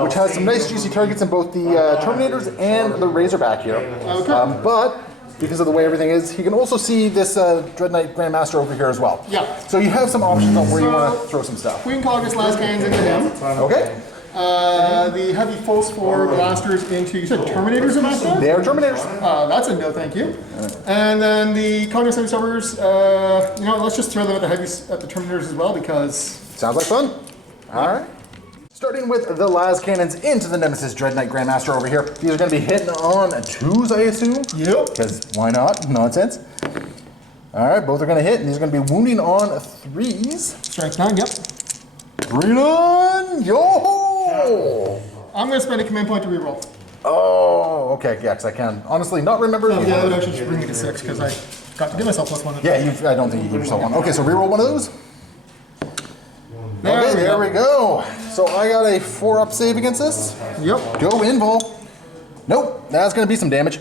which has some nice juicy targets in both the Terminators and the Razorback here. Okay. But because of the way everything is, he can also see this Dread Knight Grandmaster over here as well. Yeah. So you have some options on where you want to throw some stuff. Queen Caucus last cannons into him. Okay. The heavy phosphor blasters into, you said Terminators are back there? They are Terminators. That's a no thank you. And then the Cognitive Semi-Subbers, you know, let's just throw them at the Terminators as well because... Sounds like fun. All right. Starting with the las cannons into the Nemesis Dread Knight Grandmaster over here. These are going to be hitting on 2s, I assume. Yep. Because why not? Nonsense. All right, both are going to hit, and these are going to be wounding on 3s. Strength 9, yep. Bring it on! Yo! I'm going to spend a command point to reroll. Oh, okay, yeah, because I can honestly not remember. Yeah, that would actually just bring me to 6 because I got to give myself +1. Yeah, I don't think you gave yourself one. Okay, so reroll one of those. There we go. So I got a 4-up save against this. Yep. Go invul. Nope, that's going to be some damage.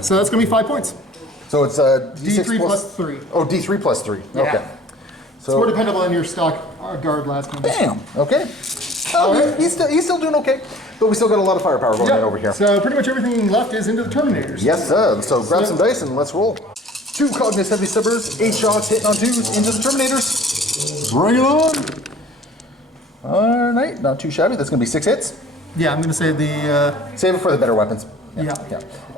So that's going to be 5 points. So it's D6 D3 plus 3. Oh, D3 plus 3. Yeah. Okay. It's more dependable on your stock guard last time. Bam. Okay. Oh, he's still doing okay, but we still got a lot of firepower going in over here. So pretty much everything left is into the Terminators. Yes, sir. So grab some dice and let's roll. 2 Cognitive Heavy Subbers, 8 shots hitting on 2s into the Terminators. Bring it on. All right, not too shabby. That's going to be 6 hits. Yeah, I'm going to say the... Save it for the better weapons. Yeah.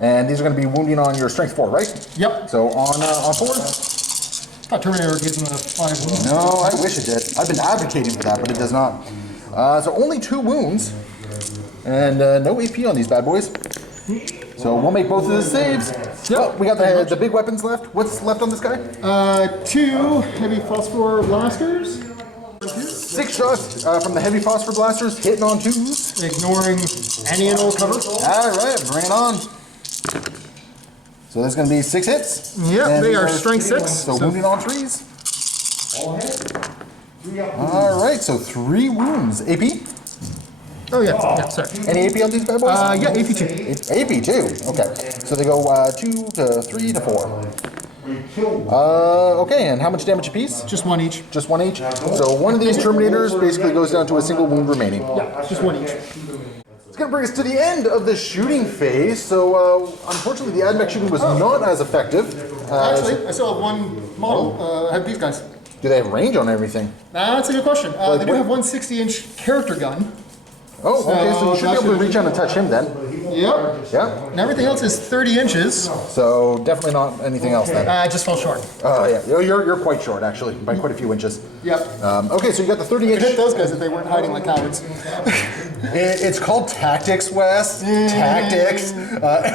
And these are going to be wounding on your strength 4, right? Yep. So on 4s. I thought Terminator gives them a 5 wounds. No, I wish it did. I've been advocating for that, but it does not. So only 2 wounds, and no AP on these bad boys. So we'll make both of the saves. Yep. Oh, we got the big weapons left. What's left on this guy? 2 heavy phosphor blasters. 6 shots from the heavy phosphor blasters, hitting on 2s. Ignoring any and all cover. All right, bring it on. So there's going to be 6 hits. Yep, And they are strength 6. So wounding on 3s. All right, so 3 wounds. AP? Oh yeah, sorry. Any AP on these bad boys? Yeah, AP 2. AP 2. Okay, so they go 2 to 3 to 4. Okay, and how much damage apiece? Just 1 each. Just 1 each. So one of these Terminators basically goes down to a single wound remaining. Yeah, just 1 each. It's going to bring us to the end of the shooting phase. So unfortunately, the AdMech shooting was not as effective. Actually, I still have 1 model. I have these guys. Do they have range on everything? That's a good question. They do have 1 60-inch character gun. Oh, okay, so you should be able to reach out and touch him then. Yep. Yeah. And everything else is 30 inches. So definitely not anything else then. I just fell short. Oh yeah, you're quite short actually, by quite a few inches. Yep. Okay, so you got the 30 I could hit inch. those guys if they weren't hiding like cowards. It's called tactics, Wes. Tactics.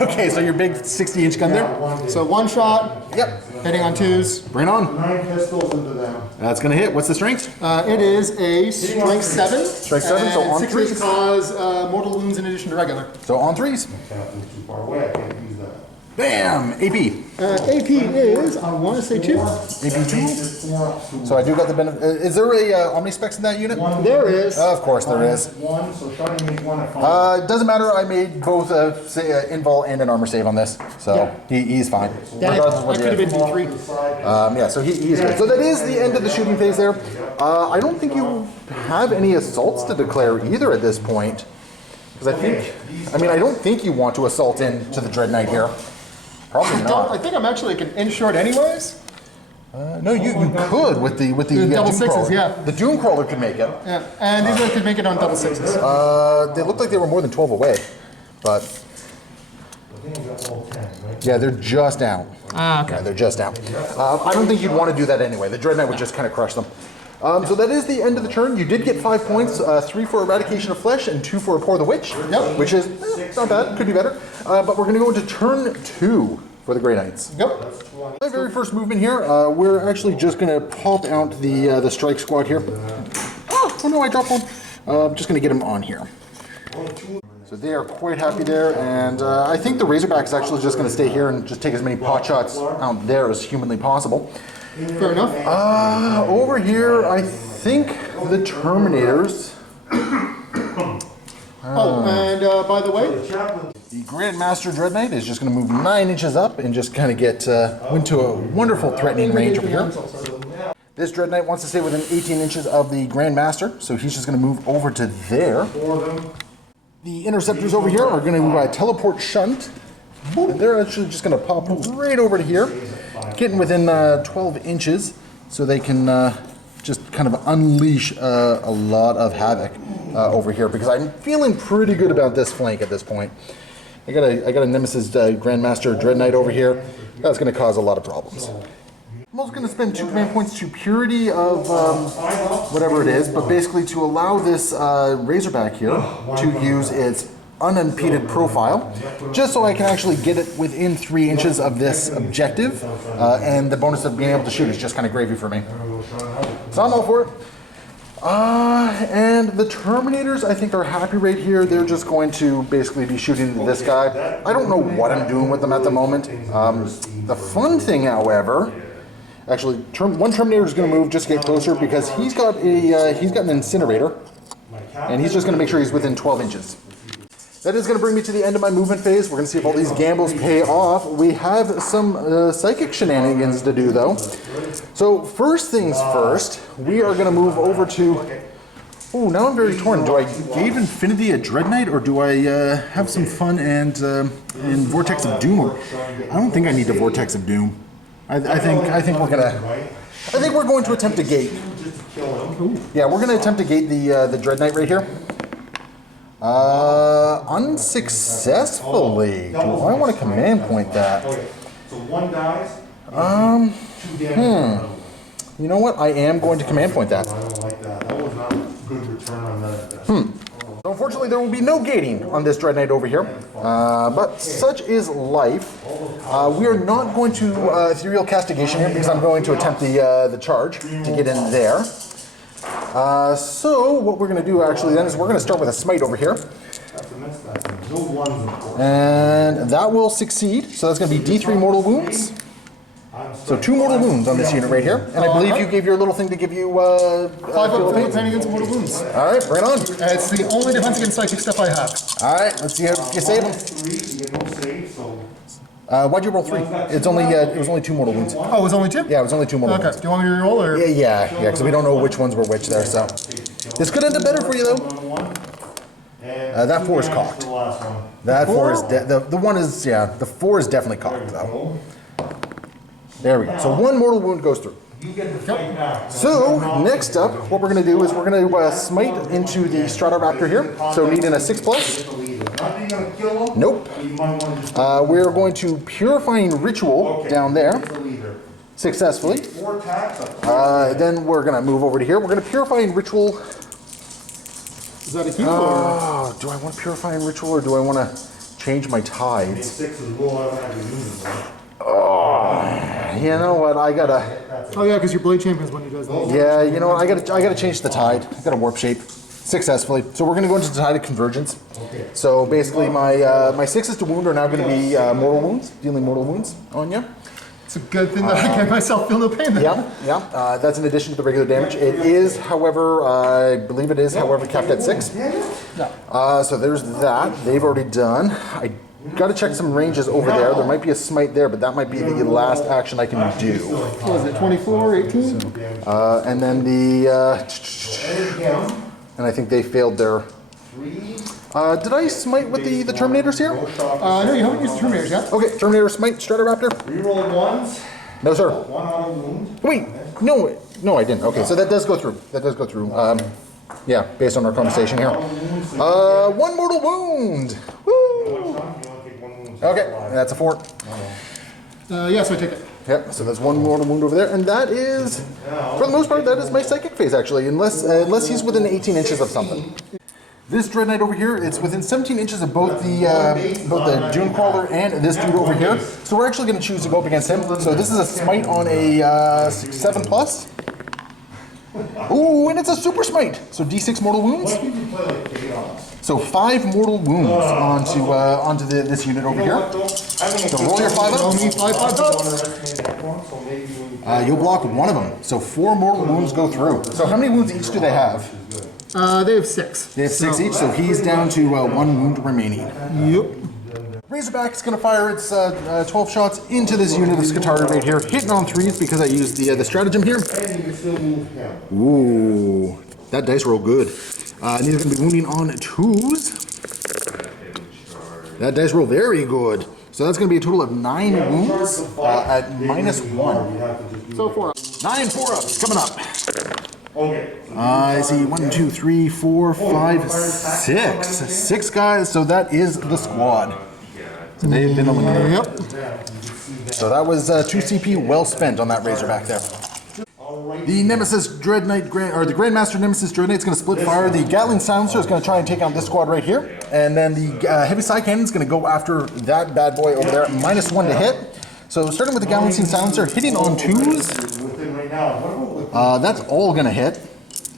Okay, so your big 60-inch gun there. So 1 shot. Yep. Hitting on 2s. Bring it on. 9 pistols into them. That's gonna hit. What's the strength? It is a strength 7. Strength 7, so on 6 3s. inches cause mortal wounds in addition to regular. So on 3s. Captain's too far away, I can't use that. Bam! AP. AP is, I want to say 2. AP 2. So I do got the benefit. Is there a Omnispecs in that unit? There is. Of course there is. 1, so shotty made 1 at 5. It doesn't matter. I made both invul and an armor save on this, so he's fine. Regardless of That what could have you been D3. yeah, so he's good. So that is the end of the shooting phase there. I don't think you have any assaults to declare either at this point. Because I don't think you want to assault into the Dread Knight here. Probably not. I think I'm actually an inch short anyways. No, you could with the double Dune 6s, Crawler. yeah. The Dune Crawler could make it. Yeah, and these guys could make it on double 6s. They looked like they were more than 12 away, but yeah, they're just down. Okay. Yeah, they're just down. I don't think you'd want to do that anyway. The Dread Knight would just kind of crush them. So that is the end of the turn. You did get 5 points, 3 for Eradication of Flesh and 2 for Pour the Witch, which is not bad, could be better. But we're going to go into turn 2 for the Grey Knights. Yep. My very first movement here, we're actually just going to pop out the strike squad here. Oh no, I dropped one. I'm just going to get him on here. So they are quite happy there, and I think the Razorback is actually just going to stay here and just take as many pot shots out there as humanly possible. Fair enough. Over here, I think the Terminators. By the way, The Grandmaster Dread Knight is just going to move 9 inches up and just kind of get into a wonderful threatening range over here. This Dread Knight wants to stay within 18 inches of the Grandmaster, so he's just going to move over to there. The Interceptors over here are going to teleport shunt. And they're actually just going to pop right over to here, getting within 12 inches, so they can just kind of unleash a lot of havoc over here, because I'm feeling pretty good about this flank at this point. I got a Nemesis Grandmaster Dread Knight over here. That's going to cause a lot of problems. I'm also going to spend 2 command points to Purity of whatever it is, but basically to allow this Razorback here to use its unimpeded profile, just so I can actually get it within 3 inches of this objective, and the bonus of being able to shoot is just kind of gravy for me. So I'm all for it. And the Terminators, I think, are happy right here. They're just going to basically be shooting this guy. I don't know what I'm doing with them at the moment. The fun thing, however, actually, one Terminator is going to move just to get closer, because he's got an incinerator, and he's just going to make sure he's within 12 inches. That is going to bring me to the end of my movement phase. We're going to see if all these gambles pay off. We have some psychic shenanigans to do, though. So first things first, we are going to move over to... Oh, now I'm very torn. Do I give Infinity a Dread Knight, or do I have some fun and Vortex of Doom? I don't think I need the Vortex of Doom. I think we're going to attempt to gate. Yeah, we're going to attempt to gate the Dread Knight right here. Unsuccessfully. Do I want to command point that? You know what? I am going to command point that. So unfortunately, there will be no gating on this Dread Knight over here, but such is life. We are not going to Ethereal Castigation here, because I'm going to attempt the charge to get in there. So what we're going to do actually then is we're going to start with a smite over here. And that will succeed. So that's going to be D3 mortal wounds. So 2 mortal wounds on this unit right here. And I believe you gave your little thing to give you 5 up pain against mortal wounds. Alright, bring it on. It's the only defense against psychic stuff I have. Alright, let's see if you save them. Why'd you roll 3? It was only 2 mortal wounds. Oh, it was only 2? Yeah, it was only 2 mortal wounds. Okay, do you want me to reroll, or? Yeah, because we don't know which ones were which there, so. This could end up better for you, though. That 4 is cocked. That 4 is, the 4 is definitely cocked, though. There we go. So 1 mortal wound goes through. So, next up, what we're going to do is we're going to smite into the Strata Raptor here. So needing a 6+. Nope. We're going to Purifying Ritual down there. Successfully. Then we're going to move over to here. We're going to Purifying Ritual. Is that a heal? Do I want Purifying Ritual, or do I want to change my tides? You know what? I gotta. Oh yeah, because your blade champion's when he does that. Yeah, you know what? I gotta change the tide. I gotta warp shape successfully. So we're gonna go into the tide of convergence. So basically, my 6s to wound are now gonna be mortal wounds, dealing mortal wounds on you. It's a good thing that I can myself feel no pain then. Yeah. That's in addition to the regular damage. It is, however, I believe it is, however, capped at 6. So there's that. They've already done. I got to check some ranges over there. There might be a smite there, but that might be the last action I can do. What is it, 24, 18? And then and I think they failed their... did I smite with the Terminators here? No, you haven't used the Terminators yet. Okay, Terminator smite, Strata Raptor. Reroll 1s. No, sir. 1 auto wound. Wait, no, I didn't. Okay, so that does go through. Yeah, based on our conversation here. 1 mortal wound. Woo! Okay, that's a 4. Yes, I take it. Yep, so that's 1 mortal wound over there, and that is, for the most part, that is my psychic phase actually, unless he's within 18 inches of something. This Dread Knight over here, it's within 17 inches of both the Dune Crawler and this dude over here. So we're actually going to choose to go up against him. So this is a smite on a 7+. Ooh, and it's a super smite. So D6 mortal wounds. What if you play like chaos? So 5 mortal wounds onto this unit over here. So roll your 5 Roll ups. me 5 ups. You'll block one of them. So 4 mortal wounds go through. So how many wounds each do they have? They have 6. They have 6 each, so he's down to 1 wound remaining. Yep. Razorback is going to fire its 12 shots into this unit of Skitarii right here, hitting on 3s because I used the stratagem here. Ooh, that dice roll good. And these are going to be wounding on 2s. That dice roll very good. So that's going to be a total of 9 wounds at -1. So 4 9 4-ups coming up. Okay. I see 1, 2, 3, 4, 5, 6. 6 guys, so that is the squad. So they've been eliminated. Yep. So that was 2 CP well spent on that Razorback there. The Nemesis Dread Knight, or the Grandmaster Nemesis Dread Knight is going to split fire. The Gatling Silencer is going to try and take out this squad right here. And then the Heavy Side Cannon is going to go after that bad boy over there at -1 to hit. So starting with the Gatling Silencer, hitting on 2s. That's all going to hit.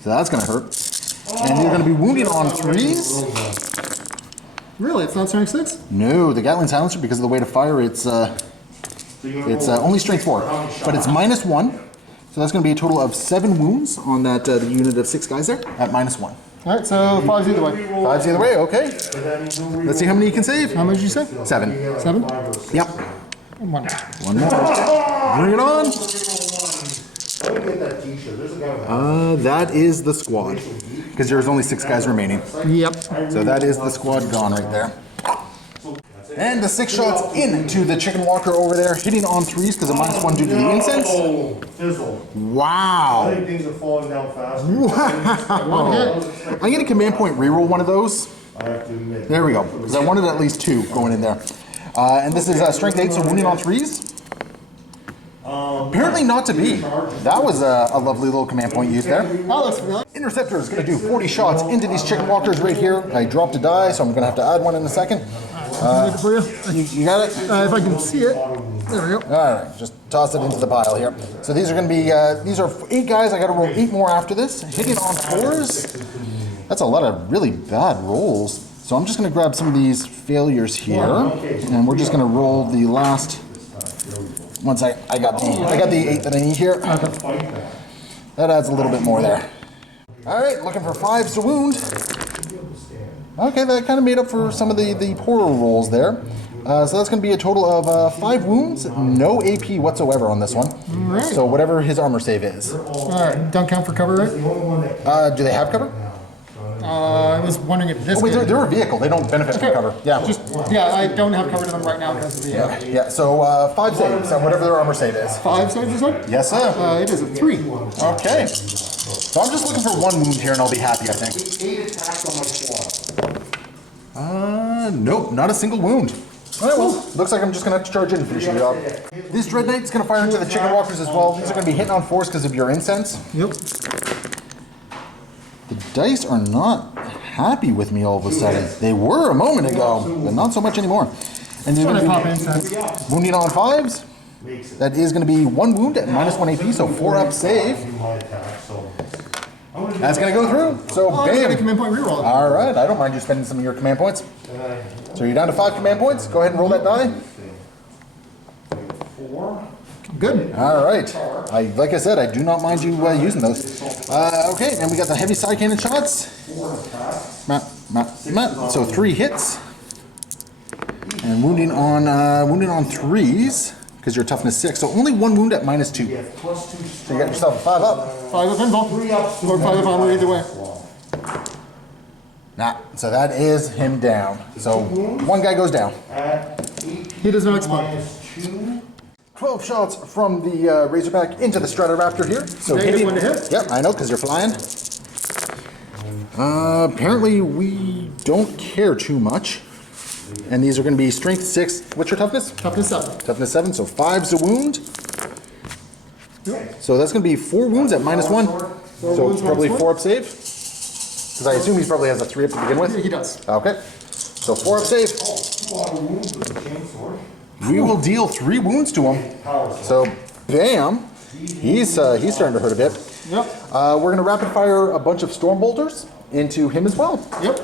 So that's going to hurt. And you're going to be wounding on 3s. Really? It's not strength 6? No, the Gatling Silencer, because of the way to fire, it's only strength 4. But it's -1. So that's going to be a total of 7 wounds on that the unit of 6 guys there at -1. Alright, so 5's either way. 5's either way, okay. Let's see how many you can save. How much did you say? 7. 7? Yep. 1. 1 more. Bring it on. That is the squad. Because there's only 6 guys remaining. Yep. So that is the squad gone right there. And the 6 shots into the Chicken Walker over there, hitting on 3s because of -1 due to the incense. Fizzle. Wow. I think things are falling down fast. Wow. I'm going to command point reroll one of those. I have to admit. There we go. Because I wanted at least 2 going in there. And this is strength 8, so wounding on 3s. Apparently not to be. That was a lovely little command point used there. Oh, that's familiar. Interceptor is going to do 40 shots into these Chicken Walkers right here. I dropped a die, so I'm going to have to add one in a second. For you? You got it? If I can see it. There we go. All right, just toss it into the pile here. So these are going to be, these are 8 guys. I got to roll 8 more after this. Hitting on 4s. That's a lot of really bad rolls. So I'm just going to grab some of these failures here, and we're just going to roll the last. Once I got the 8 that I need here. That adds a little bit more there. All right, looking for 5s to wound. Okay, that kind of made up for some of the poorer rolls there. So that's going to be a total of 5 wounds, no AP whatsoever on this one. Right. So whatever his armor save is. Alright, don't count for cover, right? Do they have cover? I was wondering if this. Oh wait, they're a vehicle. They don't benefit from cover. Yeah. Yeah, I don't have cover to them right now because of the. Yeah. So 5 saves on whatever their armor save is. 5 saves, you said? Yes, sir. It is a 3. Okay. So I'm just looking for 1 wound here, and I'll be happy. I think. 8 attacks on my squad. Nope, not a single wound. All right, well, looks like I'm just going to have to charge in and finish the job. This Dread Knight is going to fire into the Chicken Walkers as well. These are going to be hitting on 4s because of your incense. Yep. The dice are not happy with me all of a sudden. They were a moment ago, but not so much anymore. And they're going to be wounding on 5s. That is going to be 1 wound at -1 AP, so 4-up save. That's going to go through. So, bam. Command point reroll. All right, I don't mind you spending some of your command points. So you're down to 5 command points. Go ahead and roll that die. 4. Good. All right. Like I said, I do not mind you using those. Okay, and we got the heavy side cannon shots. So 3 hits. And wounding on 3s because your toughness 6. So only 1 wound at -2. So you got yourself a 5-up. 5 up invul. Or 5 up armor either way. Nah. So that is him down. So 1 guy goes down. He does not explode. 12 shots from the Razorback into the Strata Raptor here. So Negative 1 to hit? Yep, I know, because you're flying. Apparently we don't care too much. And these are going to be strength 6. What's your toughness? Toughness 7. Toughness 7, so 5's a wound. Yep. So that's going to be 4 wounds at -1. So wounds, probably -1. 4-up save. Because I assume he probably has a 3-up to begin with. He does. Okay. So 4-up save. We will deal 3 wounds to him. So, bam. He's starting to hurt a bit. Yep. We're gonna rapid fire a bunch of storm bolters into him as well. Yep.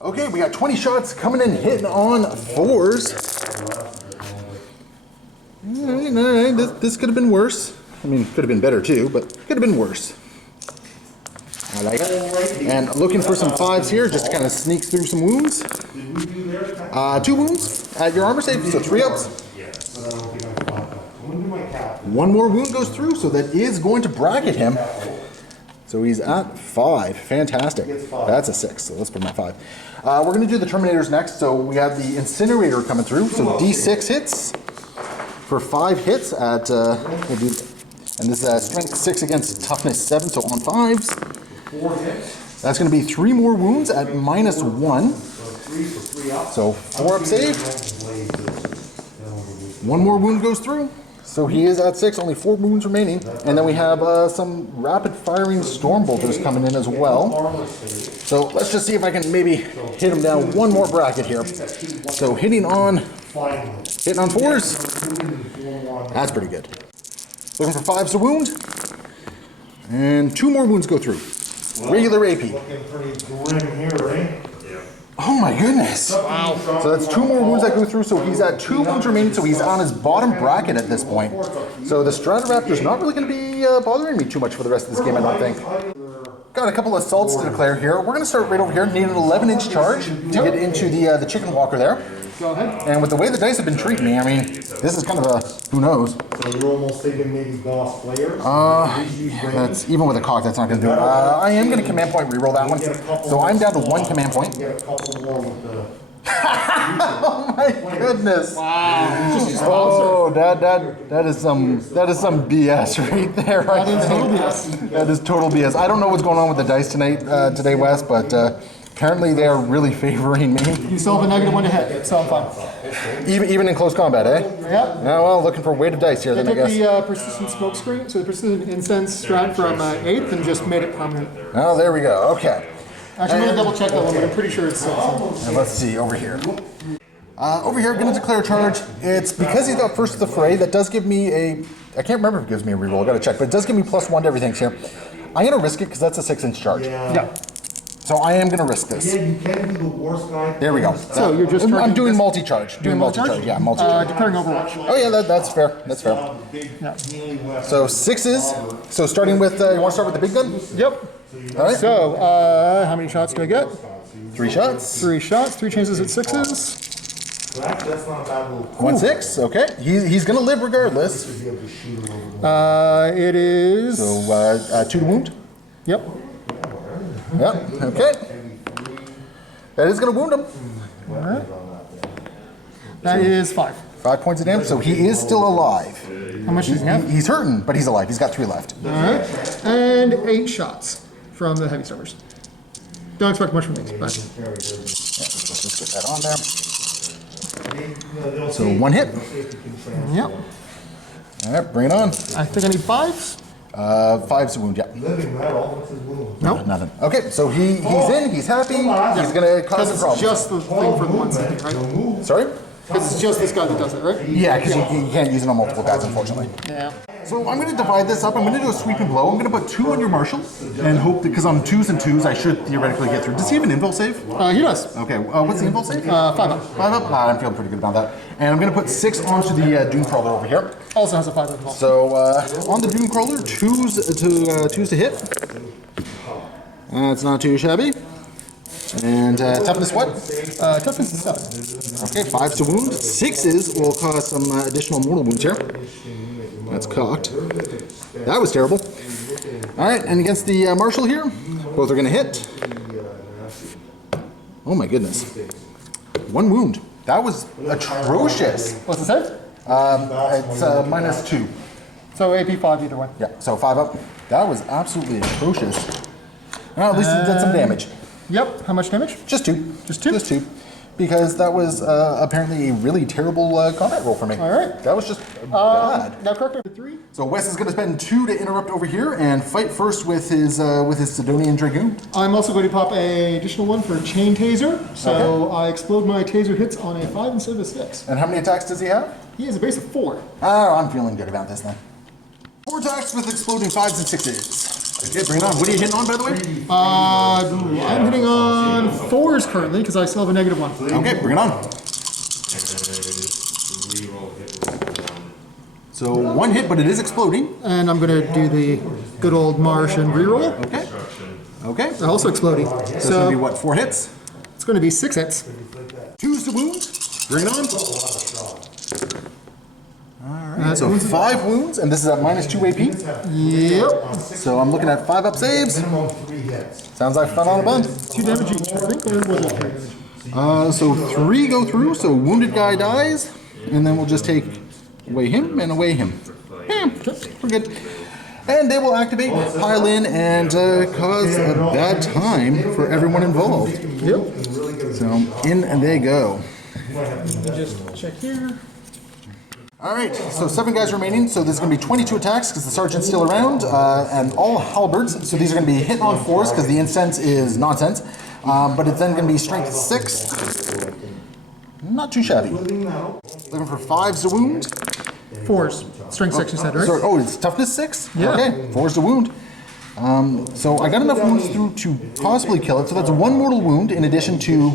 Okay, we got 20 shots coming in, hitting on 4s. All right, this could have been worse. I mean, could have been better too, but could have been worse. I like it. And looking for some 5s here, just kind of sneaks through some wounds. 2 wounds at your armor save, so 3 ups. 1 more wound goes through, so that is going to bracket him. So he's at 5. Fantastic. That's a 6, so let's put him at 5. We're going to do the Terminators next, so we have the Incinerator coming through. So D6 hits for 5 hits at, and this is Strength 6 against Toughness 7, so on 5s. That's going to be 3 more wounds at -1. So 4 up save. 1 more wound goes through. So he is at 6, only 4 wounds remaining. And then we have some rapid firing storm bolters coming in as well. So let's just see if I can maybe hit him down 1 more bracket here. So hitting on 4s. That's pretty good. Looking for 5s to wound. And 2 more wounds go through. Regular AP. Looking pretty grim here, eh? Oh my goodness. Wow. So that's 2 more wounds that go through, so he's at 2 wounds remaining, so he's on his bottom bracket at this point. So the Strata Raptor's not really going to be bothering me too much for the rest of this game, I don't think. Got a couple of assaults to declare here. We're going to start right over here. Need an 11-inch charge to get into the chicken walker there. Go ahead. And with the way the dice have been treating me, I mean, this is kind of a who knows. So you're almost thinking maybe boss players? That's even with a cock, that's not going to do it. I am going to command point reroll that one. So I'm down to 1 command point. Get a couple more with the... Oh my goodness! Wow. Oh, that is some BS right there. That is total BS. That is total BS. I don't know what's going on with the dice today, Wes, but apparently they are really favoring me. You still have a -1 to hit, so I'm fine. Even in close combat, eh? Yep. Yeah, well, looking for weighted dice here I then, I took guess. the persistent smoke screen, so the persistent incense strat from 8th and just made it permanent. Oh, there we go. Okay. Actually, I'm going to double check that one, but I'm pretty sure it's 6. And let's see, over here. Over here, going to declare a charge. It's because he's got first to the fray, that does give me a... I can't remember if it gives me a reroll, I got to check, but it does give me +1 to everything here. I'm going to risk it because that's a 6-inch charge. Yeah. So I am going to risk this. Yeah, you can be the worst guy. There we go. So you're just I'm doing this- multi-charge. Doing multi-charge, yeah, multi-charge. Declaring Overwatch. Oh yeah, that's fair. That's fair. So 6s. So starting with, you want to start with the big gun? Yep. All right. So, how many shots do I get? 3 shots. 3 shots, 3 chances at 6s. That's not a bad little... 1 6. Okay. He's going to live regardless. It is... So 2 to wound. Yep. Yep. Okay. That is going to wound him. Alright. That is 5. 5 points of damage. So he is still alive. How much does he have? He's hurting, but he's alive. He's got 3 left. Alright. And 8 shots from the heavy stormers. Don't expect much from these, but... Yeah, let's just get that on there. So 1 hit. Yep. All right, bring it on. I think I need 5s. 5's a wound, yeah. Living metal, what's his wound? Nope. Nothing. Okay, so he's in, he's happy, he's gonna cause some Because it's problems. just the thing for the 1 second, right? Sorry? Because it's just this guy that does it, right? Yeah, because you can't use it on multiple guys, unfortunately. Yeah. So I'm gonna divide this up. I'm gonna do a sweeping blow. I'm gonna put 2 on your marshal and hope that, because on 2s and 2s, I should theoretically get through. Does he have an invul save? He does. Okay, what's the invul save? 5 up. 5 up? I'm feeling pretty good about that. And I'm gonna put 6 onto the Dune Crawler over here. Also has a 5 up. So on the Dune Crawler, 2s to hit. That's not too shabby. And toughness what? Toughness is 7. Okay, 5s to wound. 6s will cause some additional mortal wounds here. That's cocked. That was terrible. All right, and against the marshal here, both are going to hit. Oh my goodness. 1 wound. That was atrocious. What's the save? It's -2. So AP 5 either way. Yeah, so 5 up. That was absolutely atrocious. Well, at least it did some damage. Yep. How much damage? Just 2. Just 2? Just 2. Because that was apparently a really terrible combat roll for me. All right. That was just bad. Now correct me for 3. So Wes is going to spend 2 to interrupt over here and fight first with his Sidonian Dragoon. I'm also going to pop an additional 1 for Chain Taser. So I explode my taser hits on a 5 instead of a 6. And how many attacks does he have? He has a base of 4. Oh, I'm feeling good about this then. 4 attacks with exploding 5s and 6s. Okay, bring it on. What are you hitting on, by the way? I'm hitting on 4s currently because I still have a -1. Okay, bring it on. So 1 hit, but it is exploding. And I'm going to do the good old Martian reroll. Okay. Okay. They're also exploding. So it's So going to be what, 4 hits? it's going to be 6 hits. 2's the wound. Bring it on. Alright, so 5 wounds, and this is at -2 AP. Yep. So I'm looking at 5 up saves. Sounds like fun on a bun. 2 damage each, I think. Or was it 3? So 3 go through, so wounded guy dies, and then we'll just take away him and away him. We're good. And they will activate, pile in, and cause a bad time for everyone involved. Yep. So in they go. Just check here. Alright, so 7 guys remaining, so there's going to be 22 attacks because the sergeant's still around, and all halberds, so these are going to be hit on 4s because the incense is nonsense, but it's then going to be strength 6. Not too shabby. Looking for 5's to wound. 4s. Strength 6, you said, right? Sorry, oh, it's toughness 6? Yeah. Okay, 4's to wound. So I got enough wounds through to possibly kill it, so that's 1 mortal wound in addition to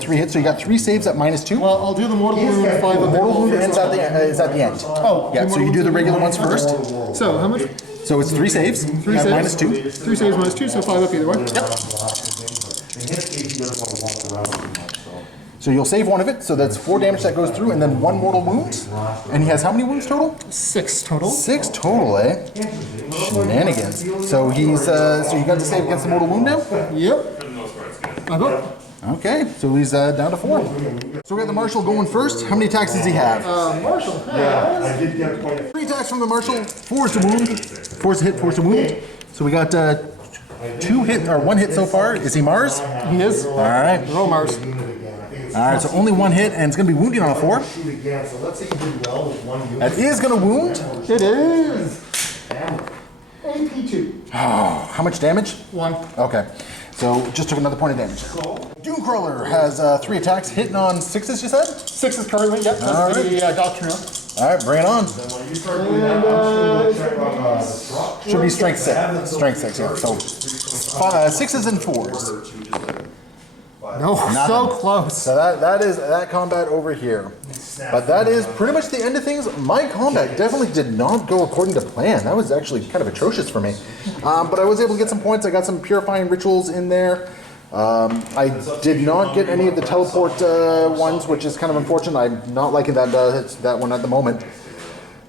3 hits, so you got 3 saves at -2. Well, I'll do the mortal wound 5 of Mortal wound ends at the is at the end. Oh, Yeah, so you do the regular ones first. So, how much? So it's 3 saves 3 at saves. -2. 3 saves -2, so 5 up either way. So you'll save 1 of it, so that's 4 damage that goes through, and then 1 mortal wound. And he has how many wounds total? 6 total. 6 total, eh? Shenanigans. So he's so you got to save against the mortal wound now? Yep. 5 up. Okay, so he's down to 4. So we got the Marshal going first. How many attacks does he have? Marshall. I did get quite a 3 attacks from the Marshal, 4's to wound. 4's to hit, 4's to wound. So we got 2 hit, or 1 hit so far. Is he Mars? He is. Alright. Roll Mars. Alright, so only 1 hit, and it's going to be wounding on a 4. shoot again, so let's say you did well with 1 unit. That is going to wound. It is. AP2. Oh, how much damage? 1. Okay, so just took another point of damage. Dune Crawler has 3 attacks, hitting on 6s, you said? 6 is currently, yep. That's All right. the Doctrine. Alright, bring it on. Should be strength 6. Strength 6, yeah. So 6s and 4s. No, so close. So that is that combat over here. But that is pretty much the end of things. My combat definitely did not go according to plan. That was actually kind of atrocious for me. But I was able to get some points. I got some purifying rituals in there. I did not get any of the teleport ones, which is kind of unfortunate. I'm not liking that one at the moment.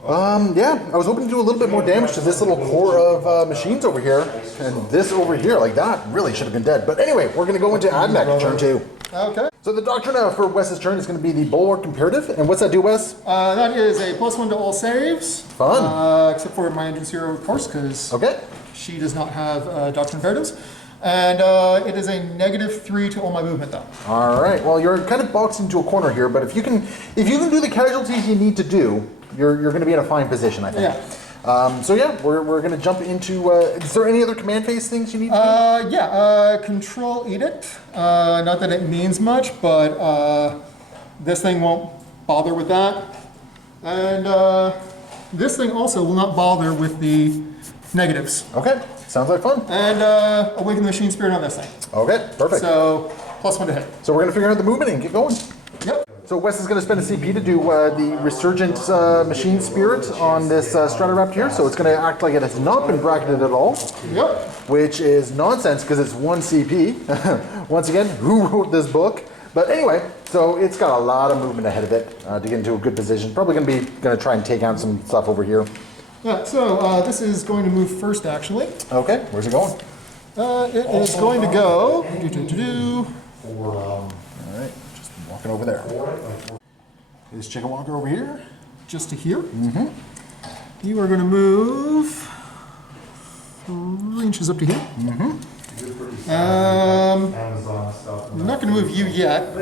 Yeah, I was hoping to do a little bit more damage to this little core of machines over here, and this over here, like that, really should have been dead. But anyway, we're going to go into AdMech turn 2. Okay. So the doctrine for Wes's turn is going to be the Bulwark Imperative, and what's that do, Wes? That is a +1 to all saves. Fun. Except for my Engine Zero, of course, because Okay. she does not have Doctrine Imperatives. And it is a -3 to all my movement, though. All right. Well, you're kind of boxed into a corner here, but if you can do the casualties you need to do, you're going to be in a fine position, I think. Yeah. So yeah, we're going to jump into. Is there any other command phase things you need to do? Yeah. Control Edict. Not that it means much, but this thing won't bother with that. And this thing also will not bother with the negatives. Okay. Sounds like fun. And Awaken the Machine Spirit on this thing. Okay. Perfect. So +1 to hit. So we're going to figure out the movement and get going. Yep. So Wes is going to spend a CP to do the Resurgent Machine Spirit on this Strata Raptor here. So it's going to act like it has not been bracketed at all. Yep. Which is nonsense because it's 1 CP. Once again, who wrote this book? But anyway, so it's got a lot of movement ahead of it to get into a good position. Probably going to try and take out some stuff over here. Yeah, so this is going to move first, actually. Okay, where's it going? It is going to go. All right, just walking over there. Is Chicken Walker over here? Just to here. Mm-hmm. You are going to move 3 inches up to here. Mm-hmm. I'm not going to move you yet.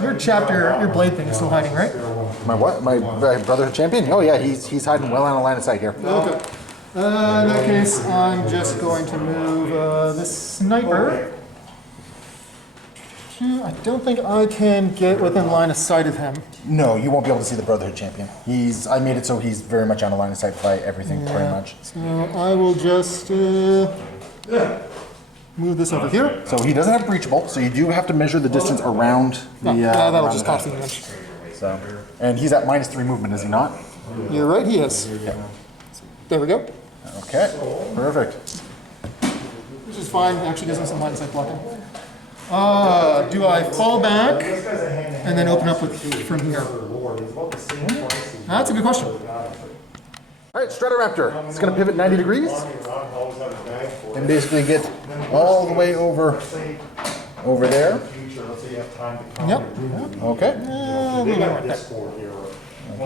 Your chapter, your blade thing is still hiding, right? My what? My brother champion? Oh yeah, he's hiding well on a line of sight here. Okay. In that case, I'm just going to move this sniper I don't think I can get within line of sight of him. No, you won't be able to see the Brotherhood champion. I made it so he's very much on a line of sight by everything, pretty much. So I will just move this over here. So he doesn't have breachable, so you do have to measure the distance around the. That'll around just the cost an inch. So, and he's at -3 movement, is he not? You're right, he is. There we go. Okay, perfect. Which is fine. Actually gives him some line of sight blocking. Do I fall back and then open up from here? That's a good question. All right, Strata Raptor. It's going to pivot 90 degrees and basically get all the way over there. Yep. Okay.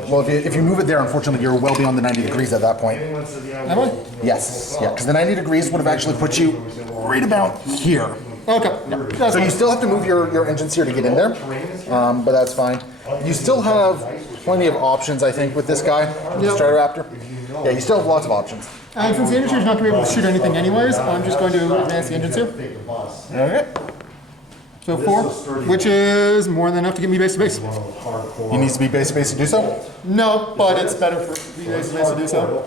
Well, if you move it there, unfortunately, you're well beyond the 90 degrees at that point. Am I? Yes, yeah, because the 90 degrees would have actually put you right about here. Okay. Yeah. So you still have to move your engines here to get in there, but that's fine. You still have plenty of options, I think, with this guy, the Strata Raptor. Yeah, you still have lots of options. And since the engineer's not going to be able to shoot anything anyways, I'm just going to advance the engines here. Okay. So 4, which is more than enough to get me base to base. He needs to be base to base to do so? No, but it's better for me base to base to do so.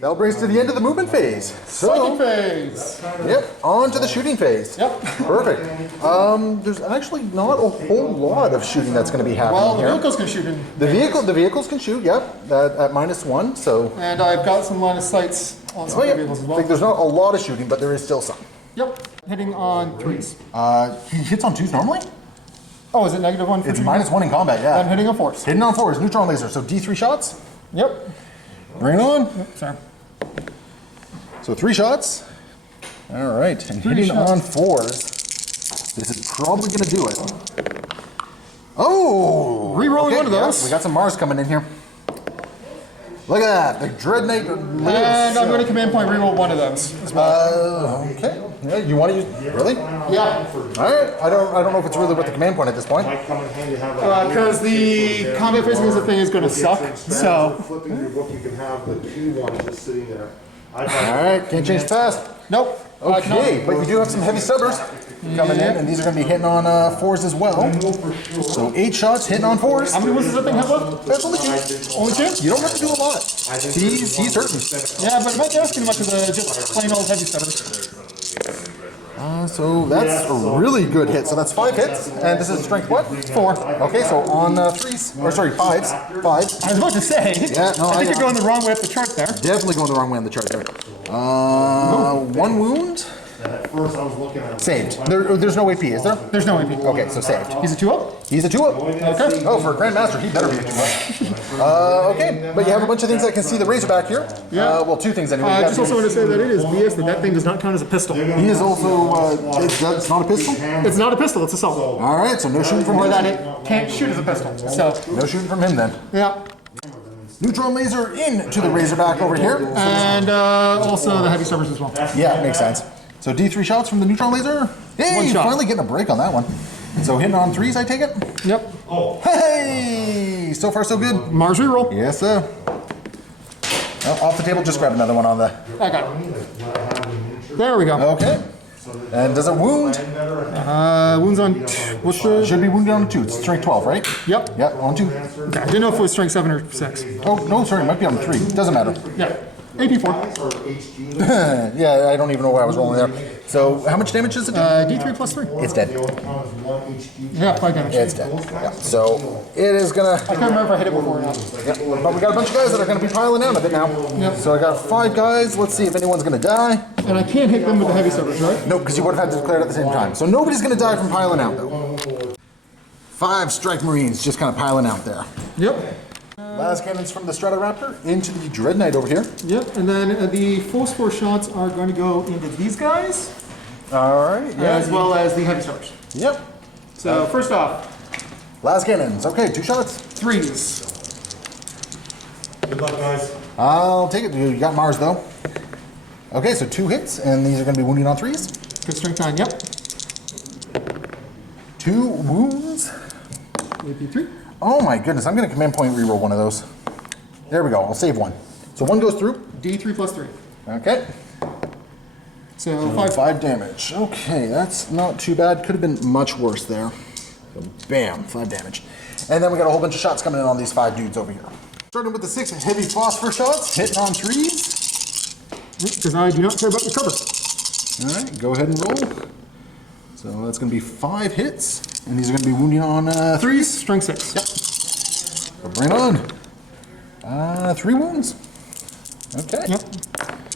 That brings us to the end of the movement phase. Second phase. Yep, on to the shooting phase. Yep. Perfect. There's actually not a whole lot of shooting that's going to be happening Well, the here. vehicles can shoot in. The vehicles can shoot, yep, at -1, so. And I've got some line of sights on some Oh, of the yeah. vehicles as well. Like, there's not a lot of shooting, but there is still some. Yep. Hitting on 3s. He hits on 2s normally? Oh, is it -1 for It's shooting? -1 in combat, yeah. I'm hitting on 4s. Hitting on 4s, neutron laser, so D3 shots. Yep. Bring it on. Sorry. So 3 shots. All right, and hitting shots. on 4s. This is probably going to do it. Oh! Re-rolling one of yeah, those. we got some Mars coming in here. Look at that, the Dread Knight lives. And I'm going to command point reroll one of those as well. Okay. Yeah, you want to use really? Yeah. All right. I don't know if it's really with the command point at this point. Because the combat phasing as a thing is going to suck. So. Flipping your book, you can have the P1 just sitting there. All right. Can't change fast. Nope. Okay, but you do have some heavy stubbers coming in, and these are going to be hitting on 4s as well. So 8 shots hitting on 4s. How many wounds does that thing have left? That's only 2. Only 2? You don't have to do a lot. He's hurting. Yeah, but it might be asking much of the just plain old heavy stubbers. So that's a really good hit. So that's 5 hits, and this is strength what? 4. Okay, so on 3s, or sorry, 5s. 5. I was about to say. Yeah, no, I think you're going the wrong way up the chart there. Definitely going the wrong way on the chart there. 1 wound. First, I was looking at Saved. There's no AP, is there? There's no AP. Okay, so saved. He's a 2-up? He's a 2-up. Okay. Oh, for a Grandmaster, he better be a 2-up. Okay, but you have a bunch of things that can see the Razorback here. Yeah. Well, 2 things anyway. I just also want to say that it is BS that thing does not count as a pistol. He is also, it's not a pistol? It's not a pistol, it's assault. All right, so no shooting from Or him. that it can't shoot as a pistol. So, No shooting from him then. yeah. Neutron laser into the Razorback over here. And also the heavy stubbers as well. Yeah, makes sense. So D3 shots from the neutron laser. Hey, 1 shot. finally getting a break on that one. So hitting on 3s, I take it? Yep. Hey, so far so good. Mars reroll. Yes, sir. Oh, off the table, just grab another one on the... I got it. There we go. Okay. And does it wound? Wounds on. What's the. Should be wounded on 2. It's strength 12, right? Yep. Yep, on 2. Okay, I didn't know if it was strength 7 or 6. Oh, no, sorry, it might be on 3. Doesn't matter. Yeah. AP4. Yeah, I don't even know why I was rolling there. So, how much damage does it do? D3 plus 3. It's dead. Yeah, 5 damage. It's dead. Yeah. So, it is gonna... I can't remember if I hit it before or not. Yeah. But we got a bunch of guys that are gonna be piling out of it now. Yep. So I got 5 guys. Let's see if anyone's gonna die. And I can't hit them with the heavy stubbers, right? No, because you would have had to declare it at the same time. So nobody's gonna die from piling out, though. 5 strike marines just kind of piling out there. Yep. Last cannons from the Strata Raptor into the Dread Knight over here. Yep. And then the full score shots are going to go into these guys, All right. Yeah. as well as the heavy stubbers. Yep. So first off, Last cannons. Okay, 2 shots. 3s. Good luck, guys. I'll take it. You got Mars though. Okay, so 2 hits, and these are gonna be wounding on 3s. Good strength 9. Yep. 2 wounds. AP3. Oh my goodness, I'm gonna command point reroll one of those. There we go. I'll save 1. So 1 goes through. D3 plus 3. Okay. So 5. 5 damage. Okay, that's not too bad. Could have been much worse there. So bam, 5 damage. And then we got a whole bunch of shots coming in on these 5 dudes over here. Starting with the 6 heavy phosphor shots, hitting on 3s. Because I do not care about the cover. All right, go ahead and roll. So that's going to be 5 hits, and these are going to be wounding on 3s. Strength 6. Yep. So bring it on. 3 wounds. Okay. Yep.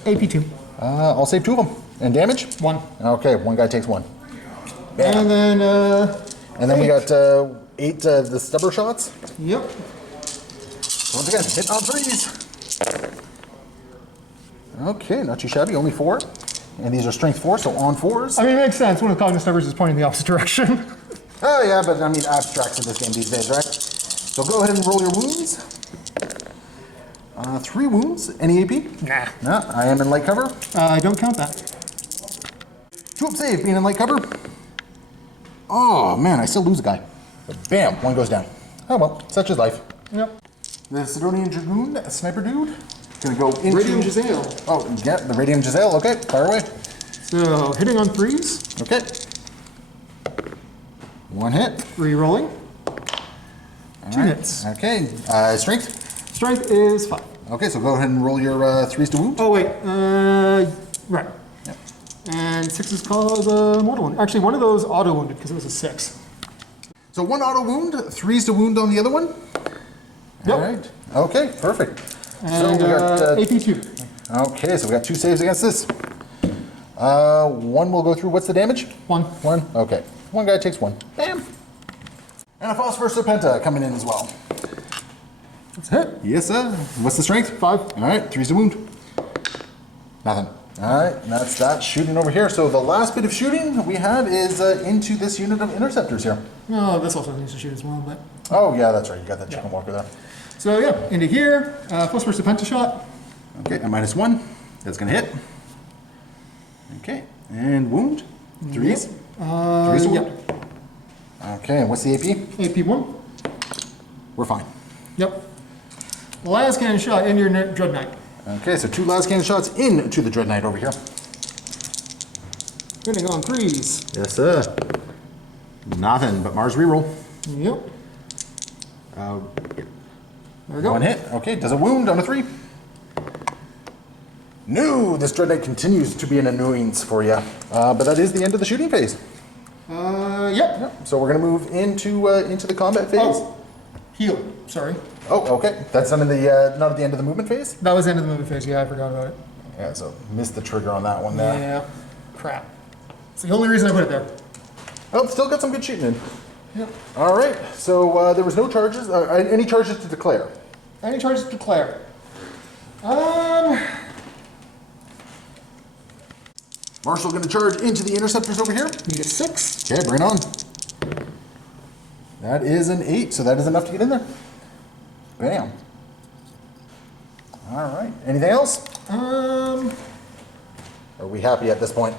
AP 2. I'll save 2 of them. And damage? 1. Okay, one guy takes 1. Bam. And then And then we got 8 the stubber shots. Yep. Once again, hit on 3s. Okay, not too shabby, only 4. And these are strength 4, so on 4s. I mean, it makes sense. One of the cognitive numbers is pointing in the opposite direction. Oh yeah, but I mean abstracts in this game these days, right? So go ahead and roll your wounds. 3 wounds. Any AP? Nah. No, I am in light cover. I don't count that. 2 up save, being in light cover. Oh man, I still lose a guy. But bam, 1 goes down. Oh well, such is life. Yep. The Sidonian Dragoon, sniper dude, gonna go into... Radium Giselle. Oh, yeah, the Radium Giselle, okay, fire away. So hitting on 3s. Okay. 1 hit. Re-rolling. 2 right. hits. Okay, strength? Strength is 5. Okay, so go ahead and roll your 3s to wound. Oh wait, right. Yep. And 6 is called mortal wound. Actually, one of those auto wounded because it was a 6. So 1 auto wound, 3s to wound on the other one? Yep. All right. Okay, perfect. And so we got AP 2. Okay, so we got 2 saves against this. 1 will go through. What's the damage? 1. 1. Okay. 1 guy takes 1. Bam. And a Phosphor Serpenta coming in as well. That's a hit. Yes, sir. What's the strength? 5. All right. 3's to wound. Nothing. All right. And that's that shooting over here. So the last bit of shooting we have is into this unit of interceptors here. Oh, this also needs to shoot as well, but. Oh yeah, that's right. You got that chicken walker there. So yeah, into here. Phosphor Serpenta shot. Okay, a -1. That's gonna hit. Okay, and wound. 3s. 3s to wound. Okay, and what's the AP? AP 1. We're fine. Yep. Last cannon shot into your Dread Knight. Okay, so 2 last cannon shots into the Dread Knight over here. Hitting on 3s. Yes, sir. Nothing but Mars reroll. Yep. There we go. 1 hit. Okay, does a wound on a 3. No, this Dread Knight continues to be an annoyance for you. But that is the end of the shooting phase. Yep. So we're gonna move into the combat phase. Oh, heal. Sorry. Oh, okay. That's not at the end of the movement phase? That was the end of the movie phase. Yeah, I forgot about it. Yeah, so missed the trigger on that one there. Yeah. Crap. It's the only reason I put it there. Oh, still got some good shooting in. Yep. All right. So there was no charges. Any charges to declare? Any charges to declare? Marshall going to charge into the interceptors over here. Need a 6. Okay, bring it on. That is an 8, so that is enough to get in there. Bam. All right. Anything else? Are we happy at this point?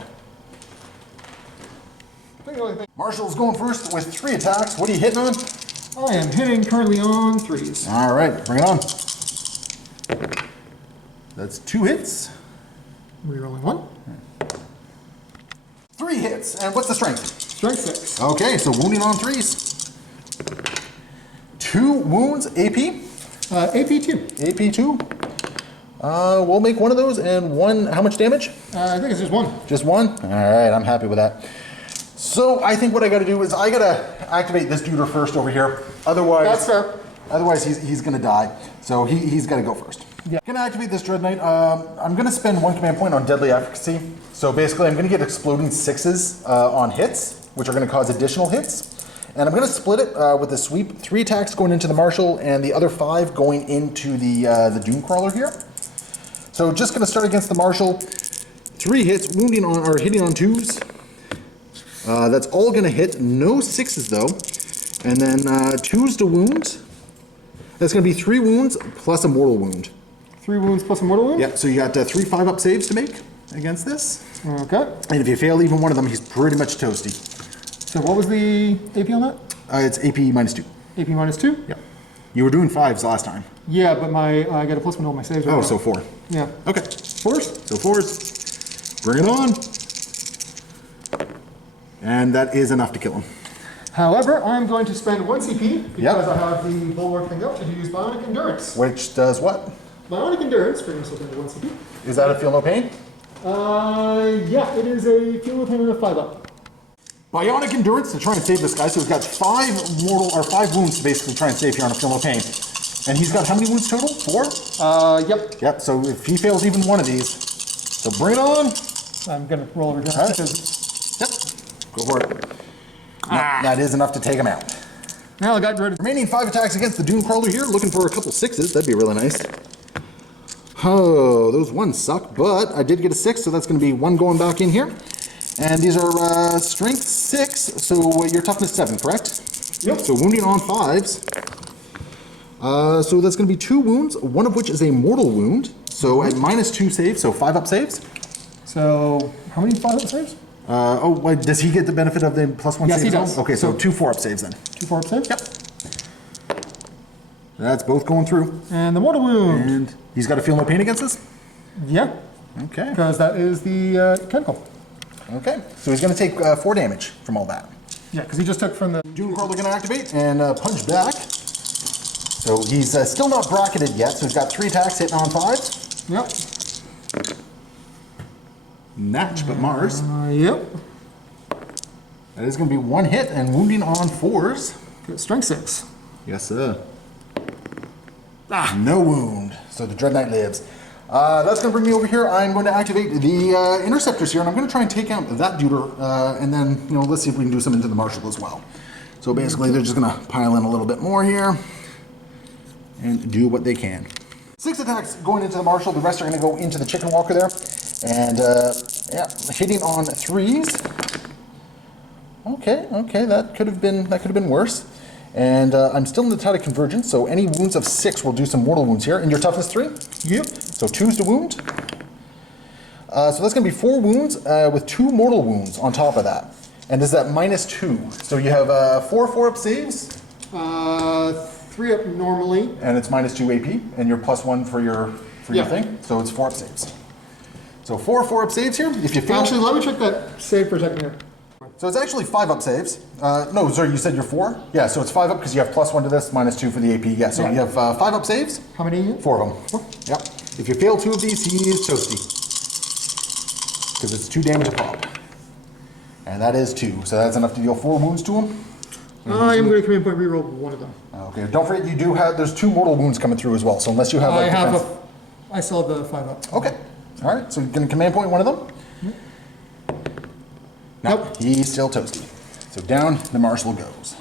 Marshall's going first with 3 attacks. What are you hitting on? I am hitting currently on 3s. All right, bring it on. That's 2 hits. Rerolling 1. 3 hits. And what's the strength? Strength 6. Okay, so wounding on 3s. 2 wounds, AP. AP 2. AP 2. We'll make 1 of those and 1. How much damage? I think it's just 1. Just 1? All right, I'm happy with that. So I think what I got to do is I got to activate this dude first over here. Otherwise, That's fair. Otherwise, he's going to die. So he's got to go first. Yeah. Going to activate this Dread Knight. I'm going to spend 1 command point on Deadly Efficacy. So basically, I'm going to get exploding 6s on hits, which are going to cause additional hits. And I'm going to split it with a sweep. 3 attacks going into the Marshal, and the other 5 going into the Dune Crawler here. So just going to start against the Marshal. 3 hits, hitting on 2s. That's all going to hit. No 6s though. And then 2s to wounds. That's going to be 3 wounds plus a mortal wound. 3 wounds plus a mortal wound? Yeah, so you got 3 5-up saves to make against this. Okay. And if you fail even one of them, he's pretty much toasty. So what was the AP on that? It's AP -2. AP -2? Yeah. You were doing 5s last time. Yeah, but I got a +1 on all my saves. Right Oh, now. so 4. Yeah. Okay. 4s? So 4s. Bring it on. And that is enough to kill him. However, I'm going to spend 1 CP because Yep. I have the bulwark thing up to use Bionic Endurance. Which does what? Bionic Endurance brings us into 1 CP. Is that a feel no pain? Yeah, it is a fuel of pain and a 5-up. Bionic endurance to try and save this guy. So he's got 5 wounds to basically try and save here on a feel no pain. And he's got how many wounds total? 4? Yep. Yep. So if he fails even one of these, so bring it on. I'm going to roll over here. All right. Because Yep. Go for it. That is enough to take him out. now I got rid of. Remaining 5 attacks against the Dune Crawler here. Looking for a couple 6s. That'd be really nice. Oh, those ones suck, but I did get a 6, so that's going to be 1 going back in here. And these are strength 6, so your toughness 7, correct? Yep. So wounding on 5s. So that's going to be 2 wounds, one of which is a mortal wound. So at -2 save, so 5-up saves. So, how many 5-up saves? Wait, does he get the benefit of the +1 Yes, save? he as well? does. Okay, so 2 4-up saves then. 2 4-up saves? Yep. That's both going through. And the mortal wound. And he's got to feel no pain against this? Yeah, Okay. because that is the chemical. Okay, so he's going to take 4 damage from all that. Yeah, because he just took from the. Dune Crawler going to activate and punch back. So he's still not bracketed yet, so he's got 3 attacks hitting on 5s. Yep. Natch, but Mars. Yep. That is going to be 1 hit and wounding on 4s. Good. Strength 6. Yes, sir. No wound. So the Dread Knight lives. That's going to bring me over here. I'm going to activate the interceptors here, and I'm going to try and take out that dude, and then, let's see if we can do some into the Marshal as well. So basically, they're just going to pile in a little bit more here and do what they can. 6 attacks going into the Marshal. The rest are going to go into the Chicken Walker there. And, yeah, hitting on 3s. Okay, that could have been worse. And I'm still in the tide of convergence, so any wounds of 6 will do some mortal wounds here. And your toughness 3? Yep. So 2s to wound. So that's going to be 4 wounds with 2 mortal wounds on top of that. And this is at -2. So you have 4 4-up saves. 3 up normally. And it's -2 AP, and you're +1 for your Yeah. thing. So it's 4-up saves. So 4 4-up saves here. If you fail, Actually, let me check that save for a second here. so it's actually 5-up saves. No, sorry, you said you're 4? Yeah, so it's 5-up because you have +1 to this, -2 for the AP. Yeah, so you have 5-up saves. How many? 4 of them. Yep. If you fail 2 of these, he is toasty. Because it's 2 damage a pop. And that is 2. So that's enough to deal 4 wounds to him. I am going to come in point reroll one of them. Okay, don't forget you do have, there's 2 mortal wounds coming through as well. So unless you have like defense- I still have the 5-up. Okay. All right, so you're going to command point one of them? Nope. He's still toasty. So down the Marshal goes.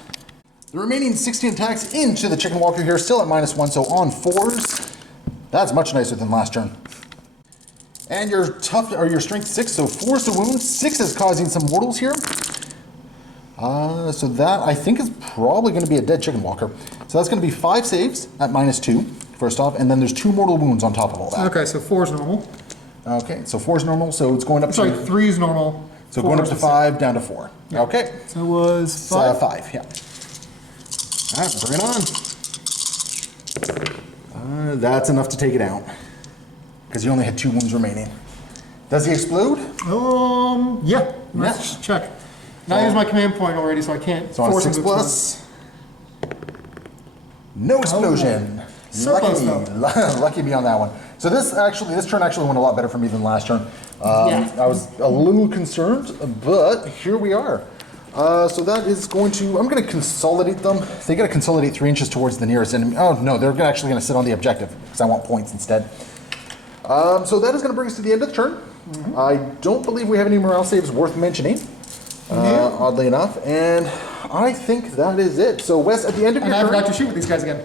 The remaining 16 attacks into the Chicken Walker here, still at -1, so on 4s. That's much nicer than last turn. And your your strength 6, so 4s to wound. 6 is causing some mortals here. So that I think is probably going to be a dead Chicken Walker. So that's going to be 5 saves at -2, first off, and then there's 2 mortal wounds on top of all that. Okay, so 4 is normal. Okay, so 4 is normal, so it's going up Sorry, to... 3 is normal. So going up to 5, down to 4. Yeah. Okay. So it was 5? 5, yeah. All right, bring it on. That's enough to take it out. Because you only had 2 wounds remaining. Does he explode? Yeah. Let's check. Now I used my command point already, so I can't So on a force him 6 to plus. No explosion. So Lucky close, me. Lucky me on that one. So this turn actually went a lot better for me than last turn. Yeah. I was a little concerned, but here we are. So that is going to, I'm going to consolidate them. They got to consolidate 3 inches towards the nearest enemy. Oh no, they're actually going to sit on the objective because I want points instead. So that is going to bring us to the end of the turn. I don't believe we have any morale saves worth mentioning, oddly enough, and I think that is it. So Wes, at the end of And your I turn, forgot to shoot with these guys again.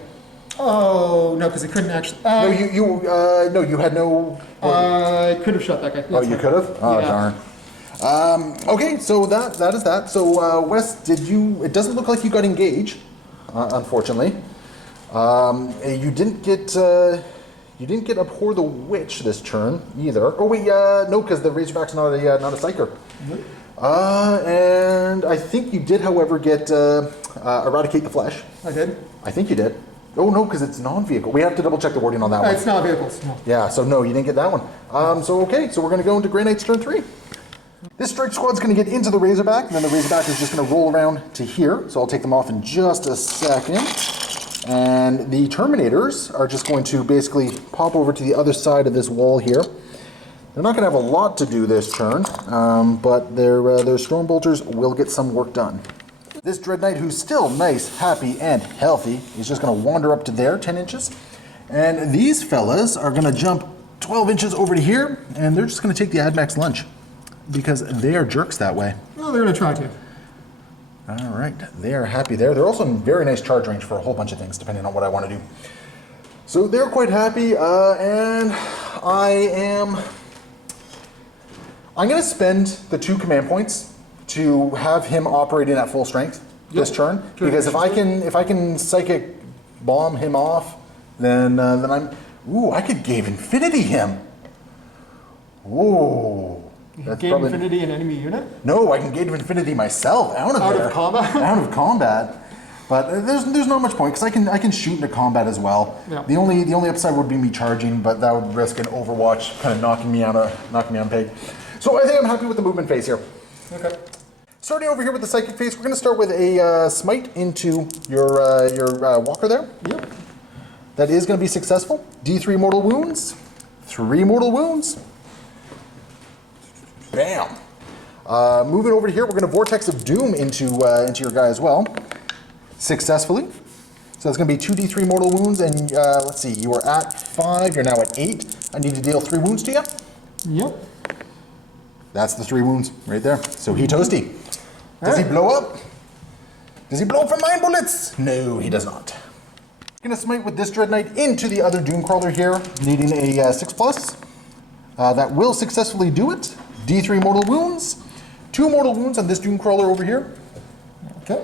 Oh, no, because he couldn't actually. no, you had no. I could have shot that guy. Oh, you could have. Oh, Yeah. darn. Okay, so that is that. So Wes, did you? It doesn't look like you got engaged, unfortunately. You didn't get. You didn't get Abhor the Witch this turn either. Oh wait, no, because the Razorback's not a Psyker. And I think you did, however, get Eradicate the Flesh. I did. I think you did. Oh no, because it's non-vehicle. We have to double check the wording on that one. It's not vehicles. No. Yeah, so no, you didn't get that one. So okay, so we're going to go into Grey Knight's turn 3. This strike squad's going to get into the Razorback, and then the Razorback is just going to roll around to here. So I'll take them off in just a second. And the Terminators are just going to basically pop over to the other side of this wall here. They're not going to have a lot to do this turn, but their Storm Bolters will get some work done. This Dread Knight, who's still nice, happy, and healthy, is just going to wander up to there, 10 inches. And these fellas are going to jump 12 inches over to here, and they're just going to take the AdMax lunch. Because they are jerks that way. Well, they're going to try to. All right, they are happy there. They're also in very nice charge range for a whole bunch of things, depending on what I want to do. So they're quite happy, and I'm going to spend the 2 command points to have him operating at full strength this turn. Because if I can psychic bomb him off, then I'm. Ooh, I could Gave Infinity him. Ooh. Gave Infinity an enemy unit? No, I can Gate of Infinity myself out of combat. Out of combat. But there's not much point because I can shoot into combat as well. Yeah. The only upside would be me charging, but that would risk an Overwatch kind of knocking me on peg. So I think I'm happy with the movement phase here. Okay. Starting over here with the psychic phase, we're going to start with a smite into your walker there. Yep. That is going to be successful. D3 mortal wounds, 3 mortal wounds. Bam. Moving over to here, we're going to Vortex of Doom into your guy as well. Successfully. So that's going to be 2d3 mortal wounds, and let's see, you were at 5, you're now at 8. I need to deal 3 wounds to you. Yep. That's the 3 wounds right there. So he toasty. Does he blow up? Does he blow up from mine bullets? No, he does not. Going to smite with this Dread Knight into the other Dune Crawler here, needing a 6+. That will successfully do it. D3 mortal wounds, 2 mortal wounds on this Dune Crawler over here. Okay.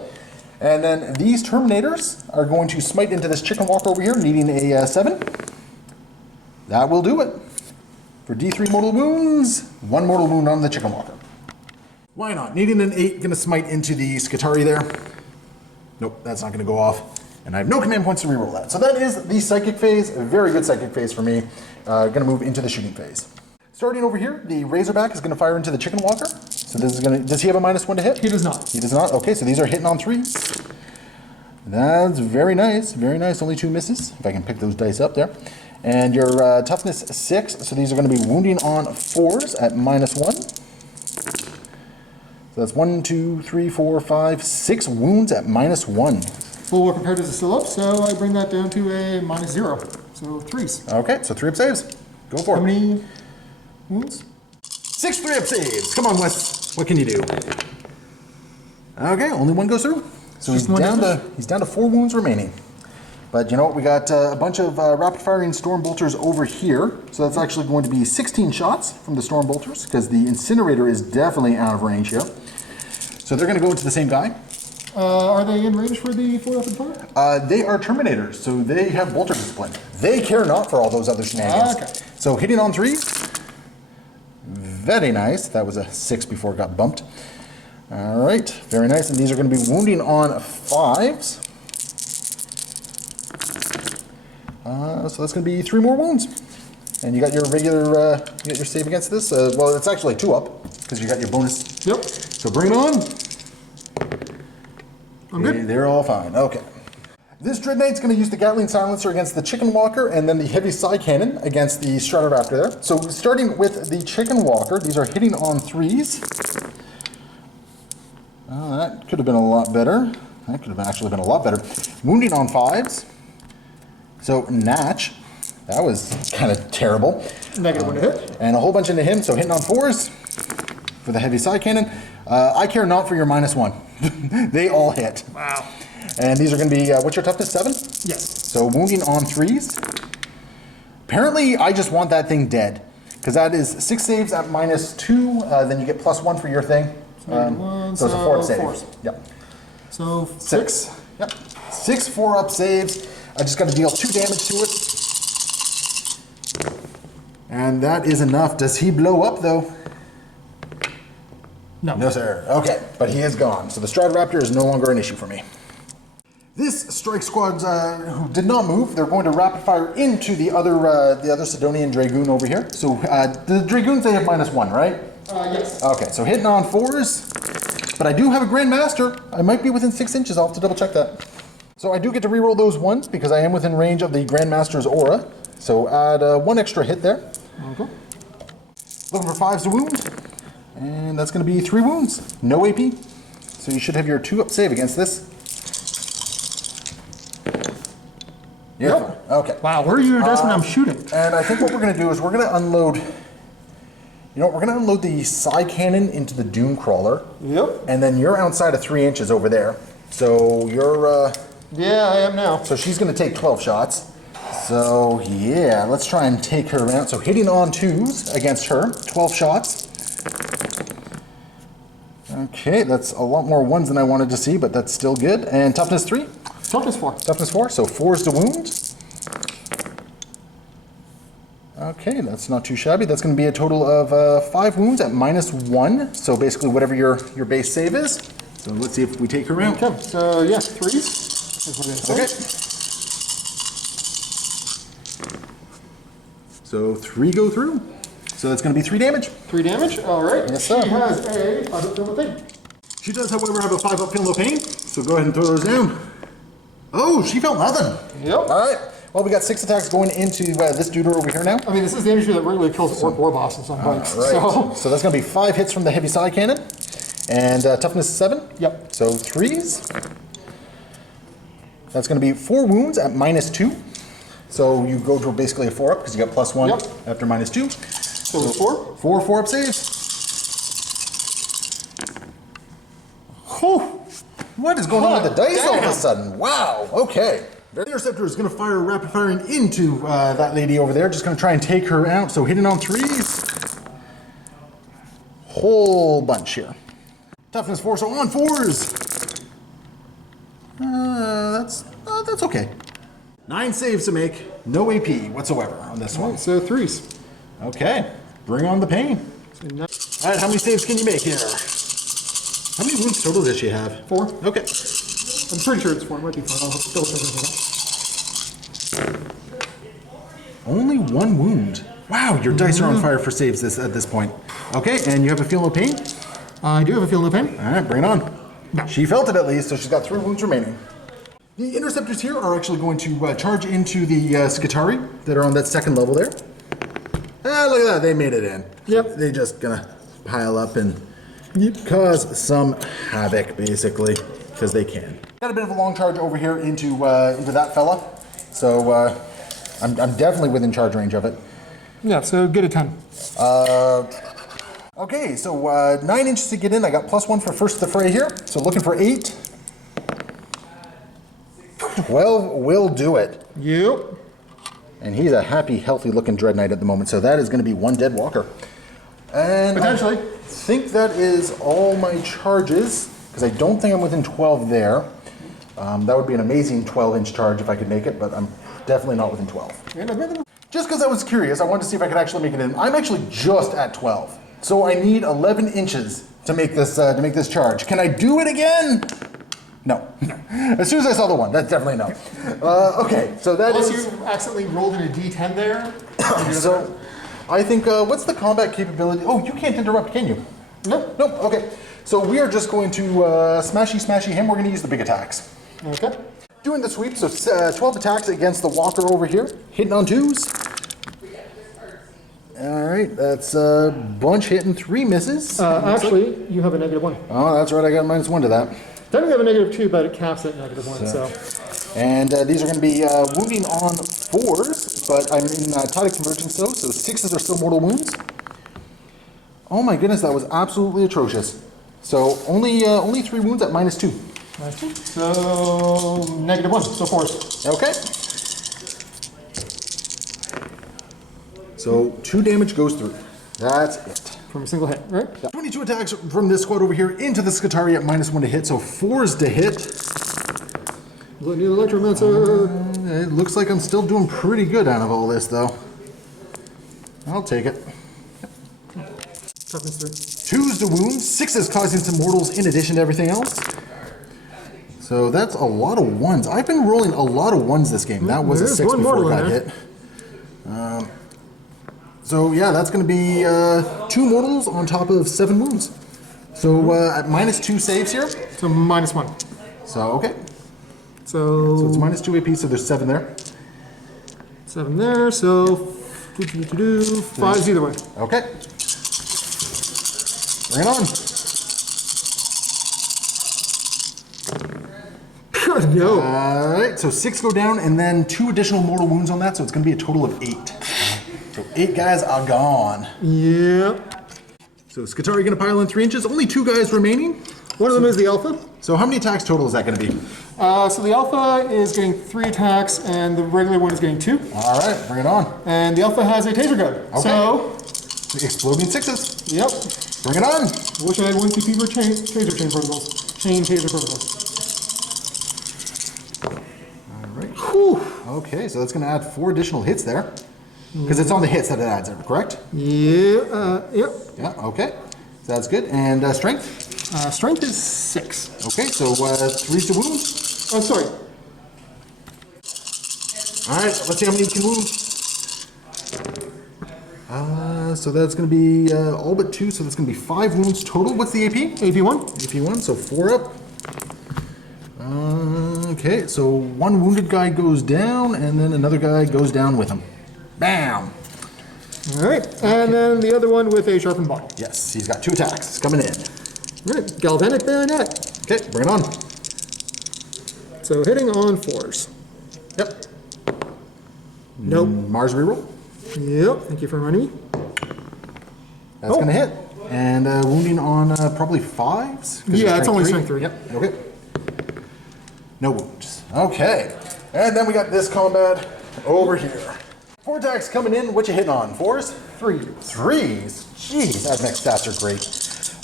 And then these Terminators are going to smite into this Chicken Walker over here, needing a 7. That will do it. For D3 mortal wounds, 1 mortal wound on the Chicken Walker. Why not? Needing an 8, going to smite into the Skitarii there. Nope, that's not going to go off. And I have no command points to reroll that. So that is the Psychic phase, a very good Psychic phase for me. Going to move into the shooting phase. Starting over here, the Razorback is going to fire into the Chicken Walker. So this is going to, does he have a -1 to hit? He does not. He does not? Okay, so these are hitting on 3s. That's very nice, only 2 misses, if I can pick those dice up there. And your toughness 6, so these are going to be wounding on 4s at -1. So that's 1, 2, 3, 4, 5, 6 wounds at -1. Full compared to the still up, so I bring that down to a -0. So 3s. Okay, so 3 up saves. Go for it. How many wounds? 6 3 up saves. Come on, Wes. What can you do? Okay, only 1 goes through. So he's down to 4 wounds remaining. But you know what? We got a bunch of rapid firing Storm Bolters over here. So that's actually going to be 16 shots from the Storm Bolters because the Incinerator is definitely out of range here. So they're going to go into the same guy. Are they in range for the 4 up and 4? They are Terminators, so they have Bolter Discipline. They care not for all those other shenanigans. Okay. So hitting on 3s. Very nice. That was a 6 before it got bumped. All right, very nice. And these are going to be wounding on 5s. So that's going to be 3 more wounds. And you got your regular, you got your save against this. Well, it's actually 2 up because you got your bonus. Yep. So bring it on. I'm good. They're all fine. Okay. This Dread Knight's going to use the Gatling Silencer against the Chicken Walker and then the Heavy Side Cannon against the Strata Raptor there. So starting with the Chicken Walker, these are hitting on 3s. That could have been a lot better. That could have actually been a lot better. Wounding on 5s. So Natch, that was kind of terrible. -1 to hit. And a whole bunch into him, so hitting on 4s for the Heavy Side Cannon. I care not for your -1. They all hit. Wow. And these are going to be, what's your toughness, 7? Yes. So wounding on 3s. Apparently, I just want that thing dead. Because that is 6 saves at -2, then you get +1 for your thing. So it's a 4 up save. 4s. Yep. So 6. Yep. 6 4-up saves. I just got to deal 2 damage to it. And that is enough. Does he blow up, though? No. No, sir. Okay, but he is gone. So the Strata Raptor is no longer an issue for me. This strike squad who did not move, they're going to rapid fire into the other Sidonian Dragoon over here. So the Dragoons, they have -1, right? Yes. Okay, so hitting on 4s, but I do have a Grandmaster. I might be within 6 inches. I'll have to double check that. So I do get to reroll those 1s because I am within range of the Grandmaster's aura. So add 1 extra hit there. Okay. Looking for 5s to wound, and that's going to be 3 wounds. No AP. So you should have your 2-up save against this. Yeah. Yep. Okay. Wow, where are your dice when I'm shooting? And I think what we're going to do is we're going to unload. You know what? We're going to unload the side cannon into the Dune Crawler. Yep. And then you're outside of 3 inches over there. So you're. Yeah, I am now. So she's going to take 12 shots. So yeah, let's try and take her around. So hitting on 2s against her, 12 shots. Okay, that's a lot more 1s than I wanted to see, but that's still good. And toughness 3. Toughness 4. Toughness 4, so 4s to wound. Okay, that's not too shabby. That's going to be a total of 5 wounds at -1. So basically whatever your base save is. So let's see if we take her out. Okay, so yeah, 3s. Okay. So 3 go through. So that's going to be 3 damage. 3 damage, all right. Yes, sir. She has a 5-up feel no pain. She does, however, have a 5-up feel no pain. So go ahead and throw those down. Oh, she felt nothing. Yep. All right. Well, we got 6 attacks going into this dude over here now. I mean, this is the damage that regularly kills Orc War Boss in some points. Right. So that's going to be 5 hits from the heavy side cannon. And toughness 7. Yep. So 3s. That's going to be 4 wounds at -2. So you go to basically a 4-up because you got +1 Yep. after -2. So it's 4. 4 4-up saves. Whew. What is going on with the dice all of a sudden? Wow. Okay. The interceptor is going to fire rapid firing into that lady over there. Just going to try and take her out. So hitting on 3s. Whole bunch here. Toughness 4, so on 4s. That's okay. 9 saves to make. No AP whatsoever on this one. So 3s. Okay. Bring on the pain. So no- All right, how many saves can you make here? How many wounds total does she have? 4. Okay. I'm pretty sure it's 4. It might be 5. I'll double check it. Only 1 wound. Wow, your dice are on fire for saves at this point. Okay, and you have a feel no pain? I do have a feel no pain. All right, bring it on. She felt it at least, so she's got 3 wounds remaining. The interceptors here are actually going to charge into the Skitarii that are on that 2nd level there. Ah, look at that, they made it in. Yep. They're just gonna pile up and cause some havoc, basically, because they can. Got a bit of a long charge over here into that fella, so I'm definitely within charge range of it. Yeah, so get a 10. Okay, so 9 inches to get in. I got +1 for first to the fray here, so looking for 8. 12 will do it. Yep. And he's a happy, healthy-looking Dread Knight at the moment, so that is going to be 1 dead walker. And Potentially. I think that is all my charges, because I don't think I'm within 12 there. That would be an amazing 12-inch charge if I could make it, but I'm definitely not within 12. Just because I was curious, I wanted to see if I could actually make it in. I'm actually just at 12, so I need 11 inches to make this charge. Can I do it again? No. As soon as I saw the 1, that's definitely no. Okay, so that Unless is... you accidentally rolled in a D10 there. So, I think, what's the combat capability? Oh, you can't interrupt, can you? Nope. Nope, okay. So we are just going to smashy him. We're going to use the big attacks. Okay. Doing the sweep, so 12 attacks against the walker over here. Hitting on 2s. All right, that's a bunch hitting, 3 misses. Actually, you have a -1. Oh, that's right, I got -1 to that. Technically I have a -2, but it caps at -1, so. And these are going to be wounding on 4s, but I'm in tidal convergence though, so 6s are still mortal wounds. Oh my goodness, that was absolutely atrocious. So only 3 wounds at -2. So -1, so 4s. Okay. So 2 damage goes through. That's it. From a single hit, right? 22 attacks from this squad over here into the Skitarii at -1 to hit, so 4s to hit. New Electromancer. It looks like I'm still doing pretty good out of all this, though. I'll take it. Toughness 3. 2s to wound, 6s causing some mortals in addition to everything else. So that's a lot of 1s. I've been rolling a lot of 1s this game. That was a There's 6 one before mortal it got in hit. So yeah, that's going to be 2 mortals on top of 7 wounds. So at -2 saves here. So -1. So okay. So So it's -2 AP, so there's 7 there. 7 there, so 5's either way. Okay. Bring it on. No. Alright, so 6 go down and then 2 additional mortal wounds on that, so it's going to be a total of 8. So 8 guys are gone. Yep. So Skitarii going to pile in 3 inches. Only 2 guys remaining. One of them is the alpha. So how many attacks total is that going to be? So the alpha is getting 3 attacks, and the regular one is getting 2. Alright, bring it on. And the alpha has a taser gun. Okay. So, The exploding 6s. yep. Bring it on. Wish I had 1 CP for taser chain protocols. Chain taser protocols. Alright. Whew. Okay, so that's going to add 4 additional hits there. Because it's on the hits that it adds, correct? Yeah, yep. Yeah, okay. So that's good. And strength? Strength is 6. Okay, so 3 to wounds. Oh, sorry. Alright, let's see how many we can wound. So that's going to be all but 2, so that's going to be 5 wounds total. What's the AP? AP1. AP1, so 4 up. Okay, so 1 wounded guy goes down, and then another guy goes down with him. Bam! Alright, and then the other one with a sharpened bottle. Yes, he's got 2 attacks coming in. Alright, galvanic bayonet. Okay, bring it on. So hitting on 4s. Yep. Nope. Mars reroll. Yep, thank you for reminding me. That's going to hit. And wounding on probably 5s? Yeah, it's only strength 3. Yep, okay. No wounds. Okay. And then we got this combat over here. 4 attacks coming in. What you hitting on? 4s? 3. 3s? Jeez, that next stats are great.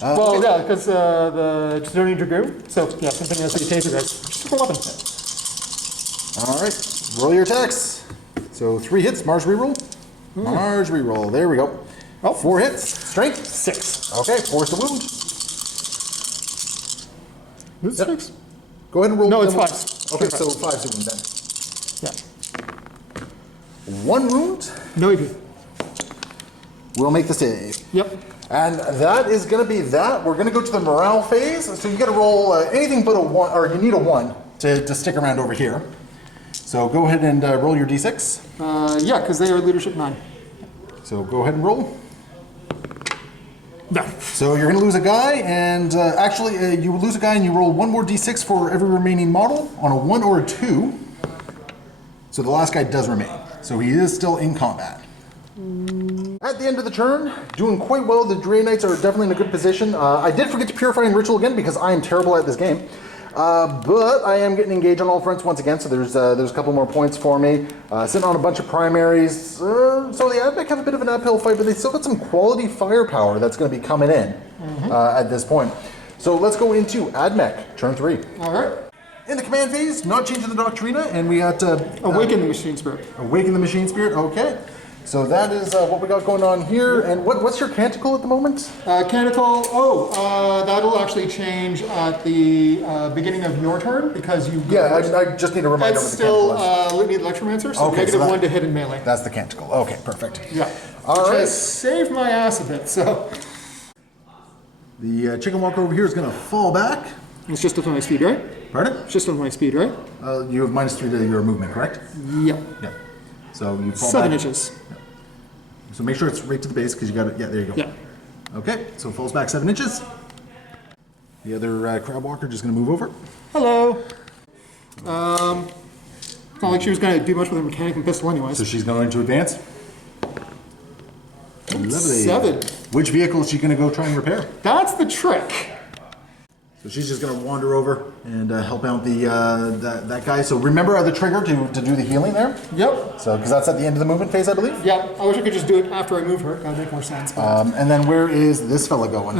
Well, yeah, because the Stony Dragoon. So, yeah, something as the taser guys. Just a weapon. Alright, roll your attacks. So 3 hits, Mars reroll. Mars reroll, there we go. Oh. 4 hits, strength. 6. Okay, force the wound. Is it 6? Go ahead and roll. No, it's them. 5s. Okay, so 5's a wound then. Yeah. 1 wound No AP. will make the save. Yep. And that is going to be that. We're going to go to the morale phase. So you got to roll anything but a 1, or you need a 1 to stick around over here. So go ahead and roll your d6. Yeah, because they are leadership 9. So go ahead and roll. No. So you're going to lose a guy, and actually you will lose a guy and you roll 1 more d6 for every remaining model on a 1 or a 2. So the last guy does remain. So he is still in combat. At the end of the turn, doing quite well. The Taser Knights are definitely in a good position. I did forget to Purifying Ritual again because I am terrible at this game. But I am getting engaged on all fronts once again, so there's a couple more points for me. Sitting on a bunch of primaries, so the Admech have a bit of an uphill fight, but they still got some quality firepower that's going to be coming in at this point. So let's go into Admech, turn 3. Alright. In the command phase, not changing the Doctrina, and we got... Awaken the Machine Spirit. Awaken the Machine Spirit, okay. So that is what we got going on here. And what's your canticle at the moment? Canticle, that'll actually change at the beginning of your turn because you... Yeah, I just need a reminder That's what the still canticle is. Litany Electromancer, so Okay, so -1 to hit in melee. That's the canticle. Okay, perfect. Yeah. All Which right. has saved my ass a bit, so... The chicken walker over here is going to fall back. It's just on my speed, right? Pardon? It's just on my speed, right? You have -3 to your movement, correct? Yep. Yeah. So you fall 7 back. inches. So make sure it's right to the base because you got it. Yeah, there you go. Yeah. Okay, so it falls back 7 inches. The other crab walker just going to move over. Hello. It's not like she was going to do much with her mechanic and pistol anyways. So she's going to advance. Lovely. 7. Which vehicle is she going to go try and repair? That's the trick. So she's just going to wander over and help out the that guy. So remember the trigger to do the healing there? Yep. So because that's at the end of the movement phase, I believe. Yeah, I wish I could just do it after I move her. That would make more sense. But. And then where is this fella going?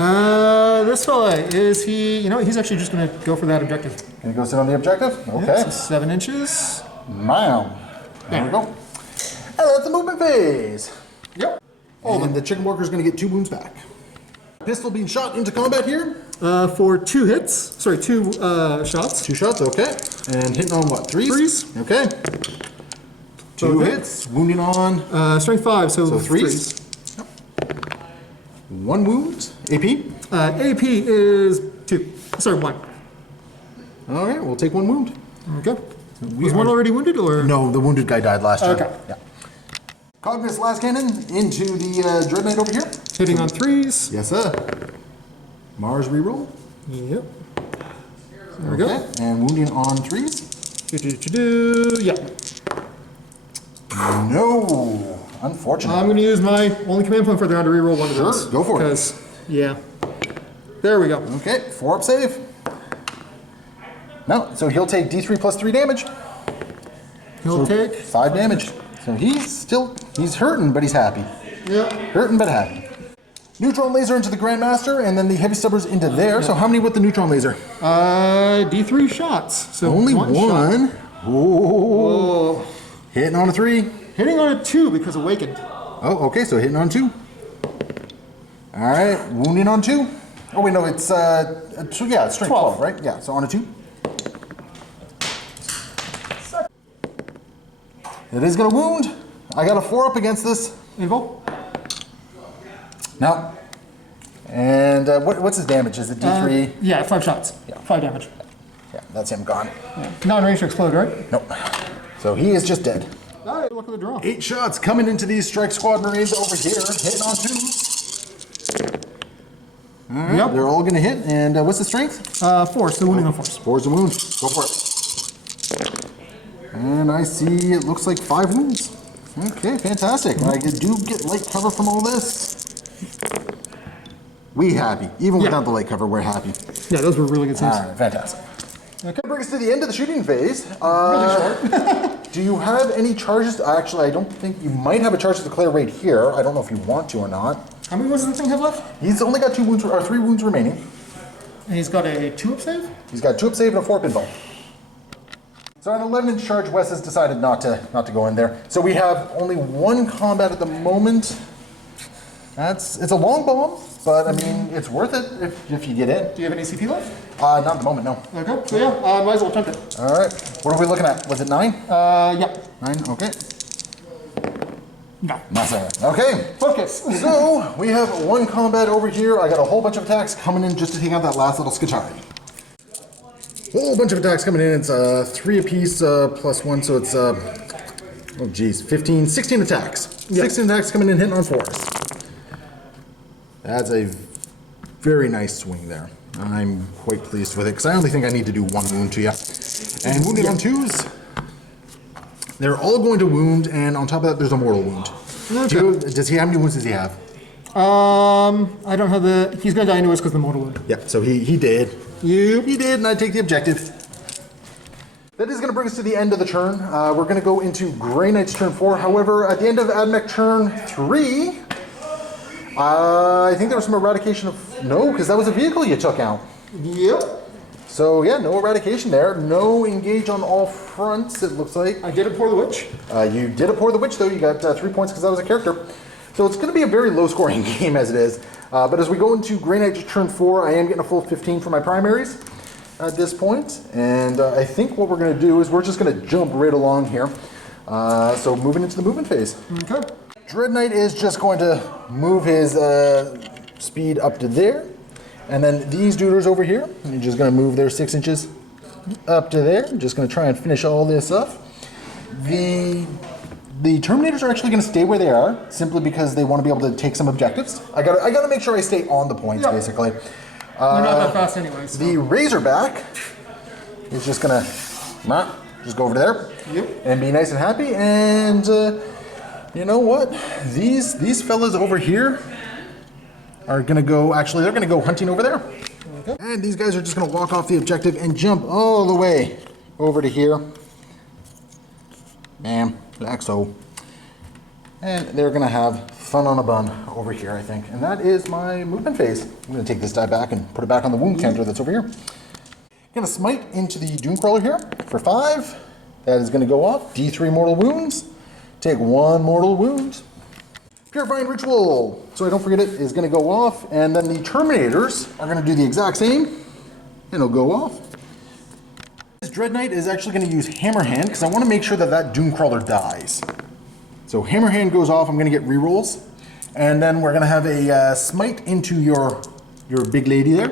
This fella, is he, he's actually just going to go for that objective. Can he go sit on the objective? Okay. Yeah, so 7 inches. Wow. There we go. And that's the movement phase. Yep. And the chicken walker is going to get 2 wounds back. Pistol being shot into combat here. For 2 hits. Sorry, 2 shots. 2 shots, okay. And hitting on what? 3s? 3s. Okay. 2 Okay. hits. Wounding on. Strength 5, so 3s. 1 wound. AP? AP is 2. Sorry, 1. All right, we'll take 1 wound. Okay. Was one already wounded, or? No, the wounded guy died last turn. Okay. Yeah. Cognus last cannon into the Dread Knight over here. Hitting on 3s. Yes, sir. Mars reroll. Yep. There we go. And wounding on 3s. Yeah. No. Unfortunate. I'm going to use my only command point for the round to reroll one of those. Sure, go for it. Because, yeah. There we go. Okay, 4 up save. No, so he'll take D3 plus 3 damage. He'll take 5 damage. So he's hurting, but he's happy. Yeah. Hurting, but happy. Neutron laser into the Grandmaster, and then the heavy stubbers into there. So how many with the neutron laser? D3 shots. So Only one. Shot. Oh. Hitting on a 3. Hitting on a 2 because awakened. Oh, okay, so hitting on 2. All right, wounding on 2. Oh wait, no, it's it's strength 12, right? Yeah, so on a 2. It is gonna wound. I got a 4 up against this. Invul? No. And what's his damage? Is it D3? Yeah, 5 shots. Yeah. 5 damage. Yeah, that's him gone. Yeah. Non-range to explode, right? Nope. So he is just dead. All right, look at the draw. 8 shots coming into these Strike Squad Marines over here, hitting on 2. All right, Yep. they're all gonna hit. And what's the strength? 4, so wounding on 4s. 4's a wound. Go for it. And I see it looks like 5 wounds. Okay, fantastic. I do get light cover from all this. We happy. Even without the light cover, we're happy. Yeah, those were really good saves. All right, fantastic. Okay. Bring us to the end of the shooting phase. Really short. Do you have any charges? Actually, I don't think you might have a charge to declare right here. I don't know if you want to or not. How many wounds does the thing have left? He's only got 2 wounds or 3 wounds remaining. And he's got a 2-up save? He's got 2 up save and a 4 up invuln. So on an 11-inch charge, Wes has decided not to go in there. So we have only 1 combat at the moment. It's a long bomb, but I mean it's worth it if you get in. Do you have any CP left? Not at the moment, no. Okay, so yeah, might as well attempt it. All right. What are we looking at? Was it 9? Yeah. 9. Okay. No. Nothing. Okay. Focus. So we have 1 combat over here. I got a whole bunch of attacks coming in just to take out that last little Skitarii. Whole bunch of attacks coming in. It's 3 apiece plus 1, so it's 16 attacks. Yep. 16 attacks coming in, hitting on 4s. That's a very nice swing there. I'm quite pleased with it because I only think I need to do 1 wound to you. And wounding on 2s, they're all going to wound, and on top of that, there's a mortal wound. Okay. How many wounds does he have? I don't have the. He's gonna die anyways because the mortal wound. Yep, so he did. Yep. He did, and I take the objective. That is going to bring us to the end of the turn. We're going to go into Grey Knight's turn 4. However, at the end of AdMech turn 3, I think there was some eradication of... No, because that was a vehicle you took out. Yep. So yeah, no eradication there. No engage on all fronts, it looks like. I did abhor the witch. You did abhor the witch, though. You got 3 points because that was a character. So it's going to be a very low-scoring game as it is. But as we go into Grey Knight's turn 4, I am getting a full 15 for my primaries at this point. And I think what we're going to do is we're just going to jump right along here. So moving into the movement phase. Okay. Dread Knight is just going to move his speed up to there. And then these duders over here, you're just going to move their 6 inches up to there. I'm just going to try and finish all this up. The Terminators are actually going to stay where they are, simply because they want to be able to take some objectives. I got to make sure I stay on the points, basically. They're not that fast anyway. So. The Razorback is just going to just go over there and be nice and happy. And you know what? These fellas over here are going to go, actually, they're going to go hunting over there. Okay. And these guys are just going to walk off the objective and jump all the way over to here. Bam. Like so. And they're going to have fun on a bun over here, I think. And that is my movement phase. I'm going to take this die back and put it back on the wound counter that's over here. Going to smite into the Dune Crawler here for 5. That is going to go off. D3 mortal wounds. Take 1 mortal wound. Purifying Ritual, so I don't forget it, is going to go off. And then the Terminators are going to do the exact same. And it'll go off. This Dread Knight is actually going to use Hammer Hand because I want to make sure that Dune Crawler dies. So Hammer Hand goes off, I'm going to get rerolls. And then we're gonna have a smite into your big lady there,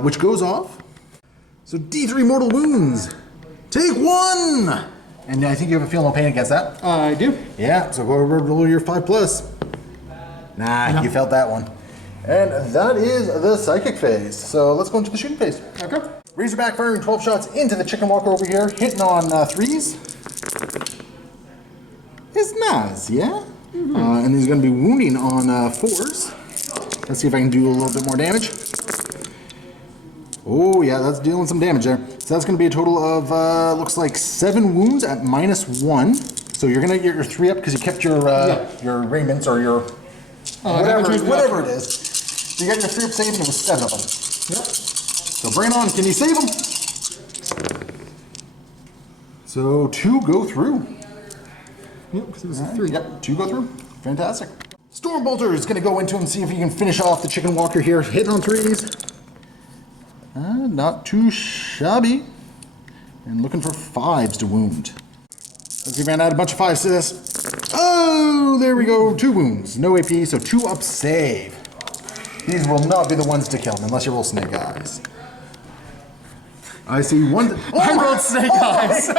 which goes off. So D3 mortal wounds. Take 1! And I think you have a feel no pain against that. I do. Yeah, so go over roll your 5+. Nah, you felt that one. And that is the psychic phase. So let's go into the shooting phase. Okay. Razorback firing 12 shots into the chicken walker over here, hitting on 3s. It's nice, yeah? And he's going to be wounding on 4s. Let's see if I can do a little bit more damage. Oh yeah, that's dealing some damage there. So that's going to be a total of, looks like 7 wounds at -1. So you're going to get your 3 up because you kept your raiments or your whatever it is. So you got your 3 up save and it was 7 of them. Yep. So bring it on, can you save them? So 2 go through. Yep, because it was a 3. Yep, 2 go through. Fantastic. Stormbolter is going to go into him, see if he can finish off the chicken walker here. Hitting on 3s. Not too shabby. And looking for 5s to wound. Let's see if I can add a bunch of 5s to this. Oh, there we go. 2 wounds. No AP, so 2 up save. These will not be the ones to kill him unless you roll snake eyes. I see one. I rolled snake eyes.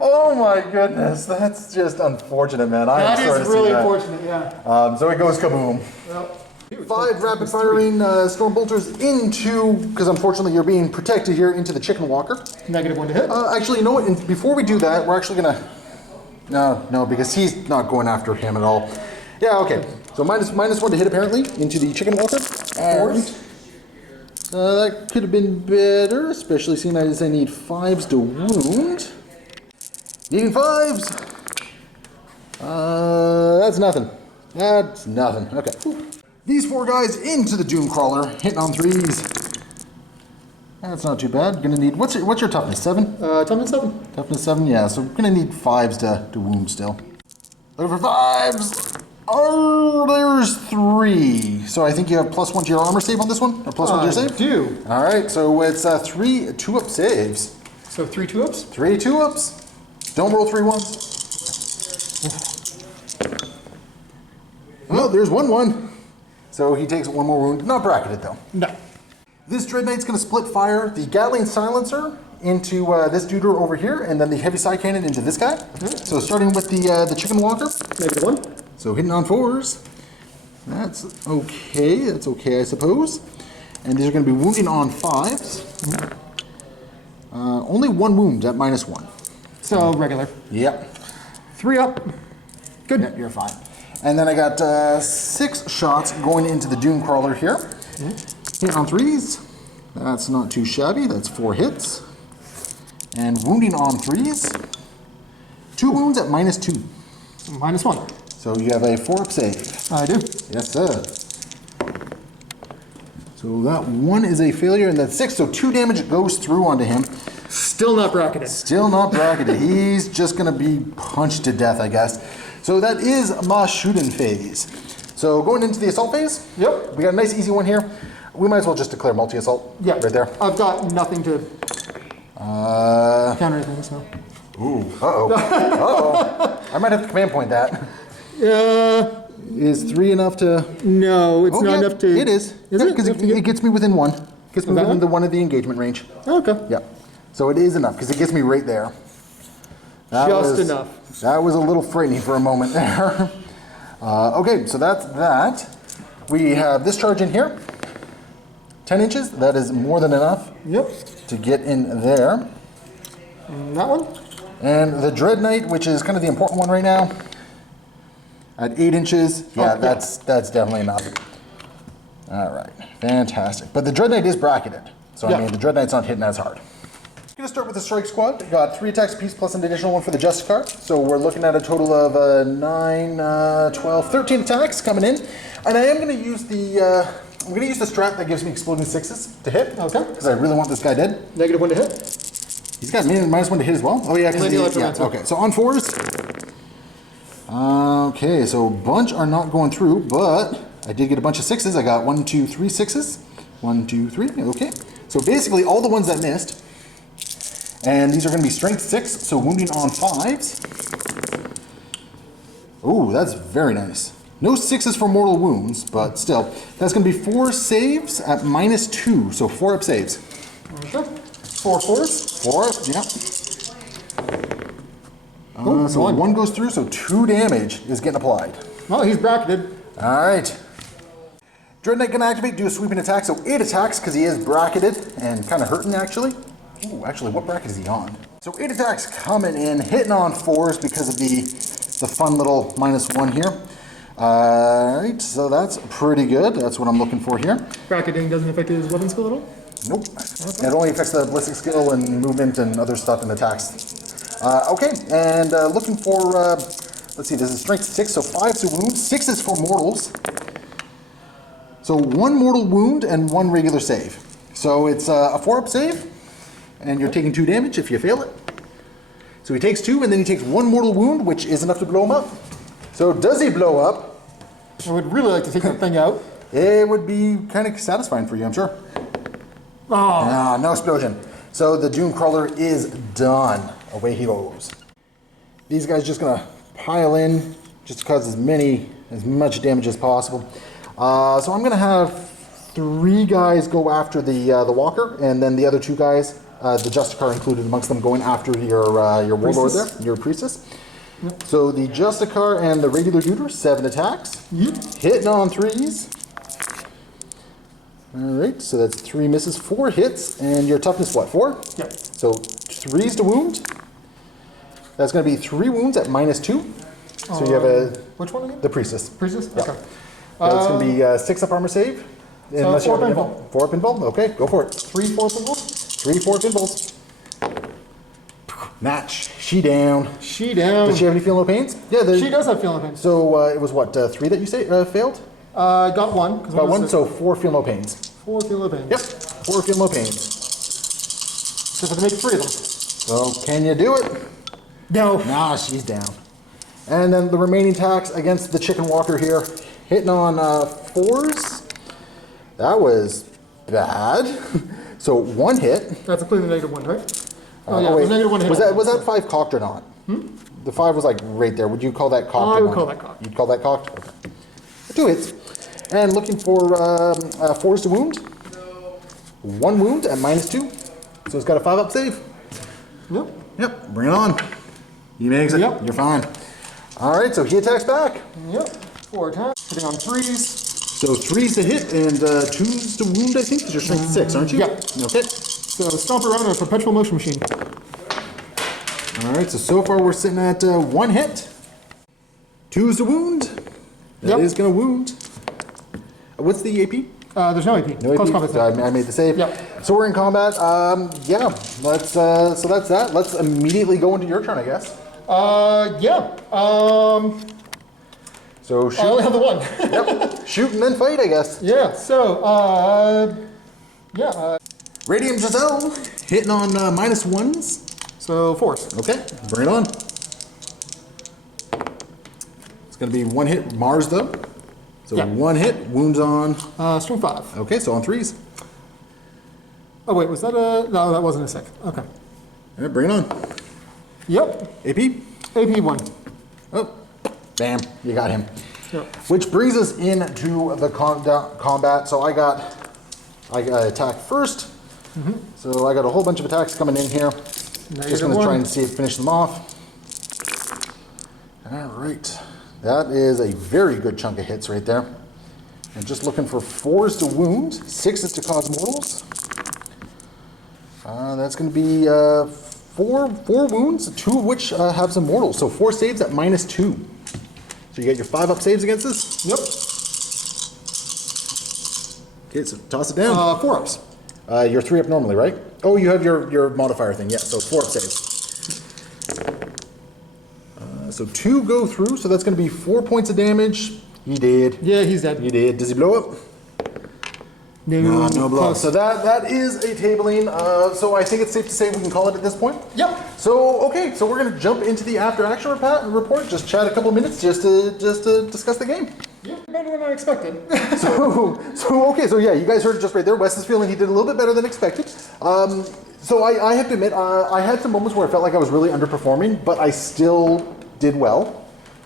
Oh my goodness, that's just unfortunate, man. That is really unfortunate, yeah. So it goes kaboom. Yep. 5 rapid firing storm bolters into, because unfortunately you're being protected here, into the chicken walker. -1 to hit. Actually, you know what? And before we do that, we're actually gonna. No, because he's not going after him at all. Yeah, okay. So -1 to hit apparently into the chicken walker. And that could have been better, especially seeing as I need 5s to wound. Needing 5s. That's nothing. That's nothing. Okay. These 4 guys into the Dune Crawler, hitting on 3s. That's not too bad. Gonna need what's your toughness? 7? Toughness 7. Toughness 7. Yeah. So we're gonna need 5s to wound still. Looking for 5s. Oh, there's 3. So I think you have +1 to your armor save on this one, or +1 to your save. I do. All right. So it's 3 2-up saves. So 3 2-ups. 3 2-ups. Don't roll 3 1s. Oh, there's 1-1. So he takes 1 more wound. Not bracketed though. No. This Dread Knight's going to split fire the Gatling Silencer into this dude over here, and then the heavy side cannon into this guy. So starting with the chicken walker. -1. So hitting on 4s. That's okay. That's okay, I suppose. And these are going to be wounding on 5s. Only 1 wound at -1. So regular. Yep. 3 up. Good. Yep, you're fine. And then I got 6 shots going into the Dune Crawler here. Hitting on 3s. That's not too shabby. That's 4 hits. And wounding on 3s. 2 wounds at -2. -1. So you have a 4-up save. I do. Yes, sir. So that 1 is a failure, and that 6, so 2 damage goes through onto him. Still not bracketed. Still not bracketed. He's just going to be punched to death, I guess. So that is my shooting phase. So going into the assault phase. Yep. We got a nice easy one here. We might as well just declare multi-assault. Yeah. Right there. I've got nothing to counter anything, so. Ooh. Uh-oh. Uh-oh. I might have to command point that. Is 3 enough to... No, it's not yeah, it is. Is it? Because it gets me within 1. Gets me within the 1 of the engagement range. Okay. Yeah. So it is enough, because it gets me right there. Just enough. That was a little frightening for a moment there. Okay, so that's that. We have this charge in here. 10 inches, that is more than enough. Yep. To get in there. And that one? And the Dread Knight, which is kind of the important one right now. At 8 inches, yeah, that's definitely enough. All right, fantastic. But the Dread Knight is bracketed. So I mean, the Dread Knight's not hitting as hard. Going to start with the Strike Squad. We got 3 attacks apiece plus an additional 1 for the Justice card. So we're looking at a total of 9, 12, 13 attacks coming in. And I am going to use the I'm going to use the strat that gives me exploding 6s to hit. Okay. Because I really want this guy dead. -1 to hit. He's got -1 to hit as well. Oh yeah, because okay. So on 4s. Okay, so a bunch are not going through, but I did get a bunch of 6s. I got 1, 2, 3 6s. 1, 2, 3. Okay. So basically all the ones that missed. And these are going to be strength 6, so wounding on 5s. Ooh, that's very nice. No 6s for mortal wounds, but still. That's going to be 4 saves at -2, so 4 up saves. Okay. 4 4s. 4, yeah. So one goes through, so 2 damage is getting applied. Well, he's bracketed. All right. Dread Knight can activate, do a sweeping attack, so 8 attacks because he is bracketed and kind of hurting actually. Ooh, actually, what bracket is he on? So 8 attacks coming in, hitting on 4s because of the fun little -1 here. All right, so that's pretty good. That's what I'm looking for here. Bracketing doesn't affect his weapon skill at all? Nope. Okay. It only affects the ballistic skill and movement and other stuff and attacks. Okay, and looking for, let's see, this is strength 6, so 5 to wound. 6 is for mortals. So 1 mortal wound and 1 regular save. So it's a 4-up save, and you're taking 2 damage if you fail it. So he takes 2, and then he takes 1 mortal wound, which is enough to blow him up. So does he blow up? I would really like to take that thing out. It would be kind of satisfying for you, I'm sure. Oh. Ah, no explosion. So the Dune Crawler is done. Away he goes. These guys just gonna pile in just to cause as much damage as possible. So I'm gonna have 3 guys go after the Walker, and then the other 2 guys, the Justicar included amongst them, going after your Warlord there, your Priestess. Yep. So the Justicar and the regular Duder, 7 attacks. Yep. Hitting on 3s. Alright, so that's 3 misses, 4 hits, and your toughness what, 4? Yep. So 3s to wound. That's going to be 3 wounds at -2. So you have a... Which one again? The Priestess. Priestess? Yeah. Okay. That's going to be 6 up armor save. Unless 4 you have pinball. 4 pinball? Okay, go for it. 3 4 pinballs? 3 4 pinballs. Match. She down. She down. Does she have any feel no pains? Yeah, She does have feel no pains. So it was what, 3 that you say failed? Got 1. Got 1, so 4 feel no pains. 4 feel no pains. Yep, 4 feel no pains. Just have to make 3 of them. So can you do it? No. Nah, she's down. And then the remaining attacks against the Chicken Walker here, hitting on 4s. That was bad. So 1 hit. That's a clearly -1, right? Oh, yeah, wait. it was -1 hit. Was that 5 cocked or not? The 5 was like right there. Would you call that cocked? I or would not? call that cocked. You'd call that cocked? Okay. 2 hits. And looking for 4s to wound. 1 wound at -2. So it's got a 5-up save. Yep. Yep, bring it on. He makes it. Yep. You're fine. All right, so he attacks back. Yep. 4 attacks. Hitting on 3s. So 3s to hit and 2s to wound, I think, because you're strength 6, aren't you? Yep. Okay. So stomp around in a perpetual motion machine. All right, so far we're sitting at 1 hit. 2s to wound. That is going to wound. What's the AP? There's no AP. No Close AP. combat. So I made the save. Yep. So we're in combat. Yeah, let's. So that's that. Let's immediately go into your turn, I guess. Yeah. So shoot. I only have the 1. Yep. Shoot and then fight, I guess. Yeah. So, yeah. Radium Giselle hitting on -1s. So 4s. Okay, bring it on. It's going to be 1 hit Mars though. So Yeah. 1 hit, wounds on. Strength 5. Okay, so on 3s. Oh wait, was that a? No, that wasn't a 6. Okay. All right, bring it on. Yep. AP. AP 1. Oh, bam, you got him. Yep. Which brings us into the combat. So I got attack first. So I got a whole bunch of attacks coming in here. Just going to try and see if finish them off. All right. That is a very good chunk of hits right there. And just looking for 4s to wound, 6s to cause mortals. That's going to be 4 wounds, 2 of which have some mortals. So 4 saves at -2. So you get your 5-up saves against this? Yep. Okay, so toss it down. 4-ups. You're 3 up normally, right? Oh, you have your modifier thing. Yeah, so 4-up saves. So 2 go through, so that's going to be 4 points of damage. He did. Yeah, he's dead. He did. Does he blow up? No, no blow up. So that is a tabling. So I think it's safe to say we can call it at this point. Yep. So okay, so we're going to jump into the after action report. Just chat a couple minutes just to discuss the game. Yeah, better than I expected. So okay, so yeah, you guys heard it just right there. Wes is feeling he did a little bit better than expected. So I have to admit, I had some moments where I felt like I was really underperforming, but I still did well.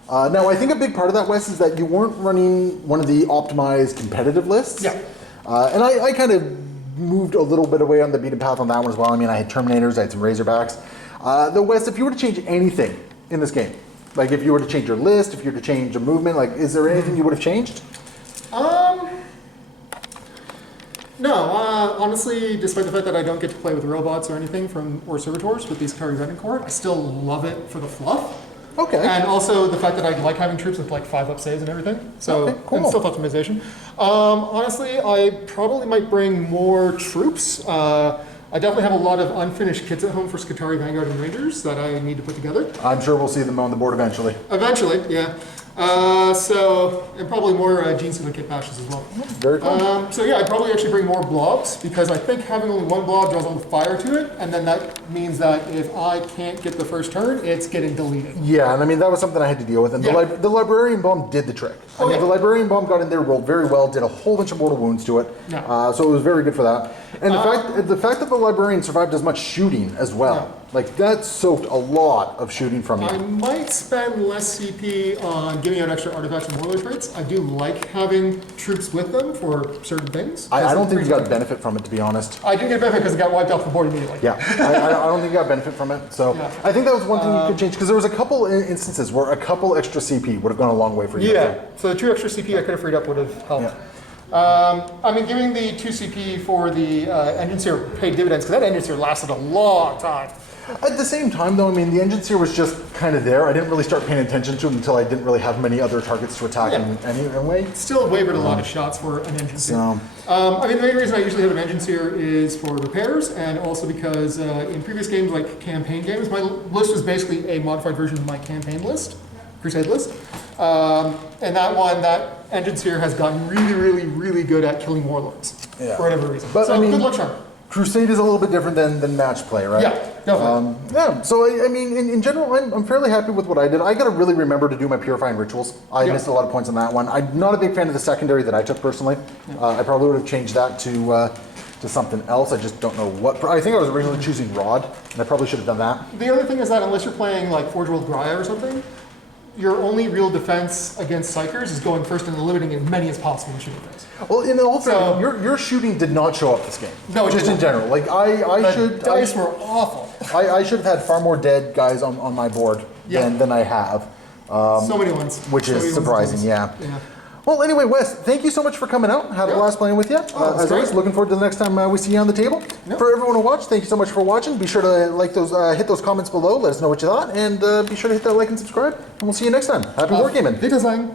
Now, I think a big part of that, Wes, is that you weren't running one of the optimized competitive lists. Yeah. And I kind of moved a little bit away on the beaten path on that one as well. I mean, I had Terminators, I had some Razorbacks. Though, Wes, if you were to change anything in this game, like if you were to change your list, if you were to change a movement, like is there anything you would have changed? No, honestly, despite the fact that I don't get to play with robots or anything or servitors with these Skitarii Cohort, I still love it for the fluff. Okay. And also the fact that I like having troops with like 5-up saves and everything. So, okay, cool. And stealth optimization. Honestly, I probably might bring more troops. I definitely have a lot of unfinished kits at home for Skitarii, Vanguard, and Rangers that I need to put together. I'm sure we'll see them on the board eventually. Eventually, yeah. And probably more Gene Stealer kit patches as well. Very cool. So yeah, I'd probably actually bring more blobs because I think having only one blob draws all the fire to it, and then that means that if I can't get the first turn, it's getting deleted. Yeah, and I mean, that was something I had to deal with, and Yeah. the Librarian Bomb did the trick. I mean, yeah. the Librarian Bomb got in there, rolled very well, did a whole bunch of mortal wounds to it, Yeah. so it was very good for that. And the fact that the Librarian survived as much shooting as well, like that soaked a lot of shooting from you. I might spend less CP on giving out extra artifacts and warlord traits. I do like having troops with them for certain things. I don't think you got benefit from it, to be honest. I did get benefit because it got wiped off the board immediately. Yeah, I don't think you got benefit from it. So Yeah. I think that was one thing you could change, because there was a couple instances where a couple extra CP would have gone a long way for you. Yeah, so the 2 extra CP I could have freed up would have helped. I mean, giving the 2 CP for the engine seer paid dividends, because that engine seer lasted a long time. At the same time, though, I mean, the engine seer was just kind of there. I didn't really start paying attention to it until I didn't really have many other targets to attack anyway. Still wavered a lot of shots for an engine seer. So, I mean, the main reason I usually have an engine seer is for repairs, and also because in previous games, like campaign games, my list was basically a modified version of my campaign list, Crusade list. And that engine seer has gotten really, really, really good at killing warlords for whatever reason. But so I mean, good luck, charm. Crusade is a little bit different than match play, right? Yeah, definitely. So I mean, in general, I'm fairly happy with what I did. I got to really remember to do my Purifying Rituals. I missed a lot of points on that one. I'm not a big fan of the secondary that I took personally. I probably would have changed that to something else. I just don't know what. I think I was originally choosing Rod, and I probably should have done that. The other thing is that unless you're playing like Forge World Graia or something, your only real defense against Psychers is going first and eliminating as many as possible and shooting things. Well, in all fairness, So- your shooting did not show up this game. No, it just in didn't. general. Like The dice were awful. I should have had far more dead guys on my board than I have. So many ones. Which So is many ones surprising, to yeah. lose. Yeah. Well, anyway, Wes, thank you so much for coming out. Had a blast playing with you. that's As always, great. looking forward to the next time we see you on the table. For everyone who watched, thank you so much for watching. Be sure to like those, hit those comments below. Let us know what you thought, and be sure to hit that like and subscribe. And we'll see you next time. Happy wargaming. Wiedersehen.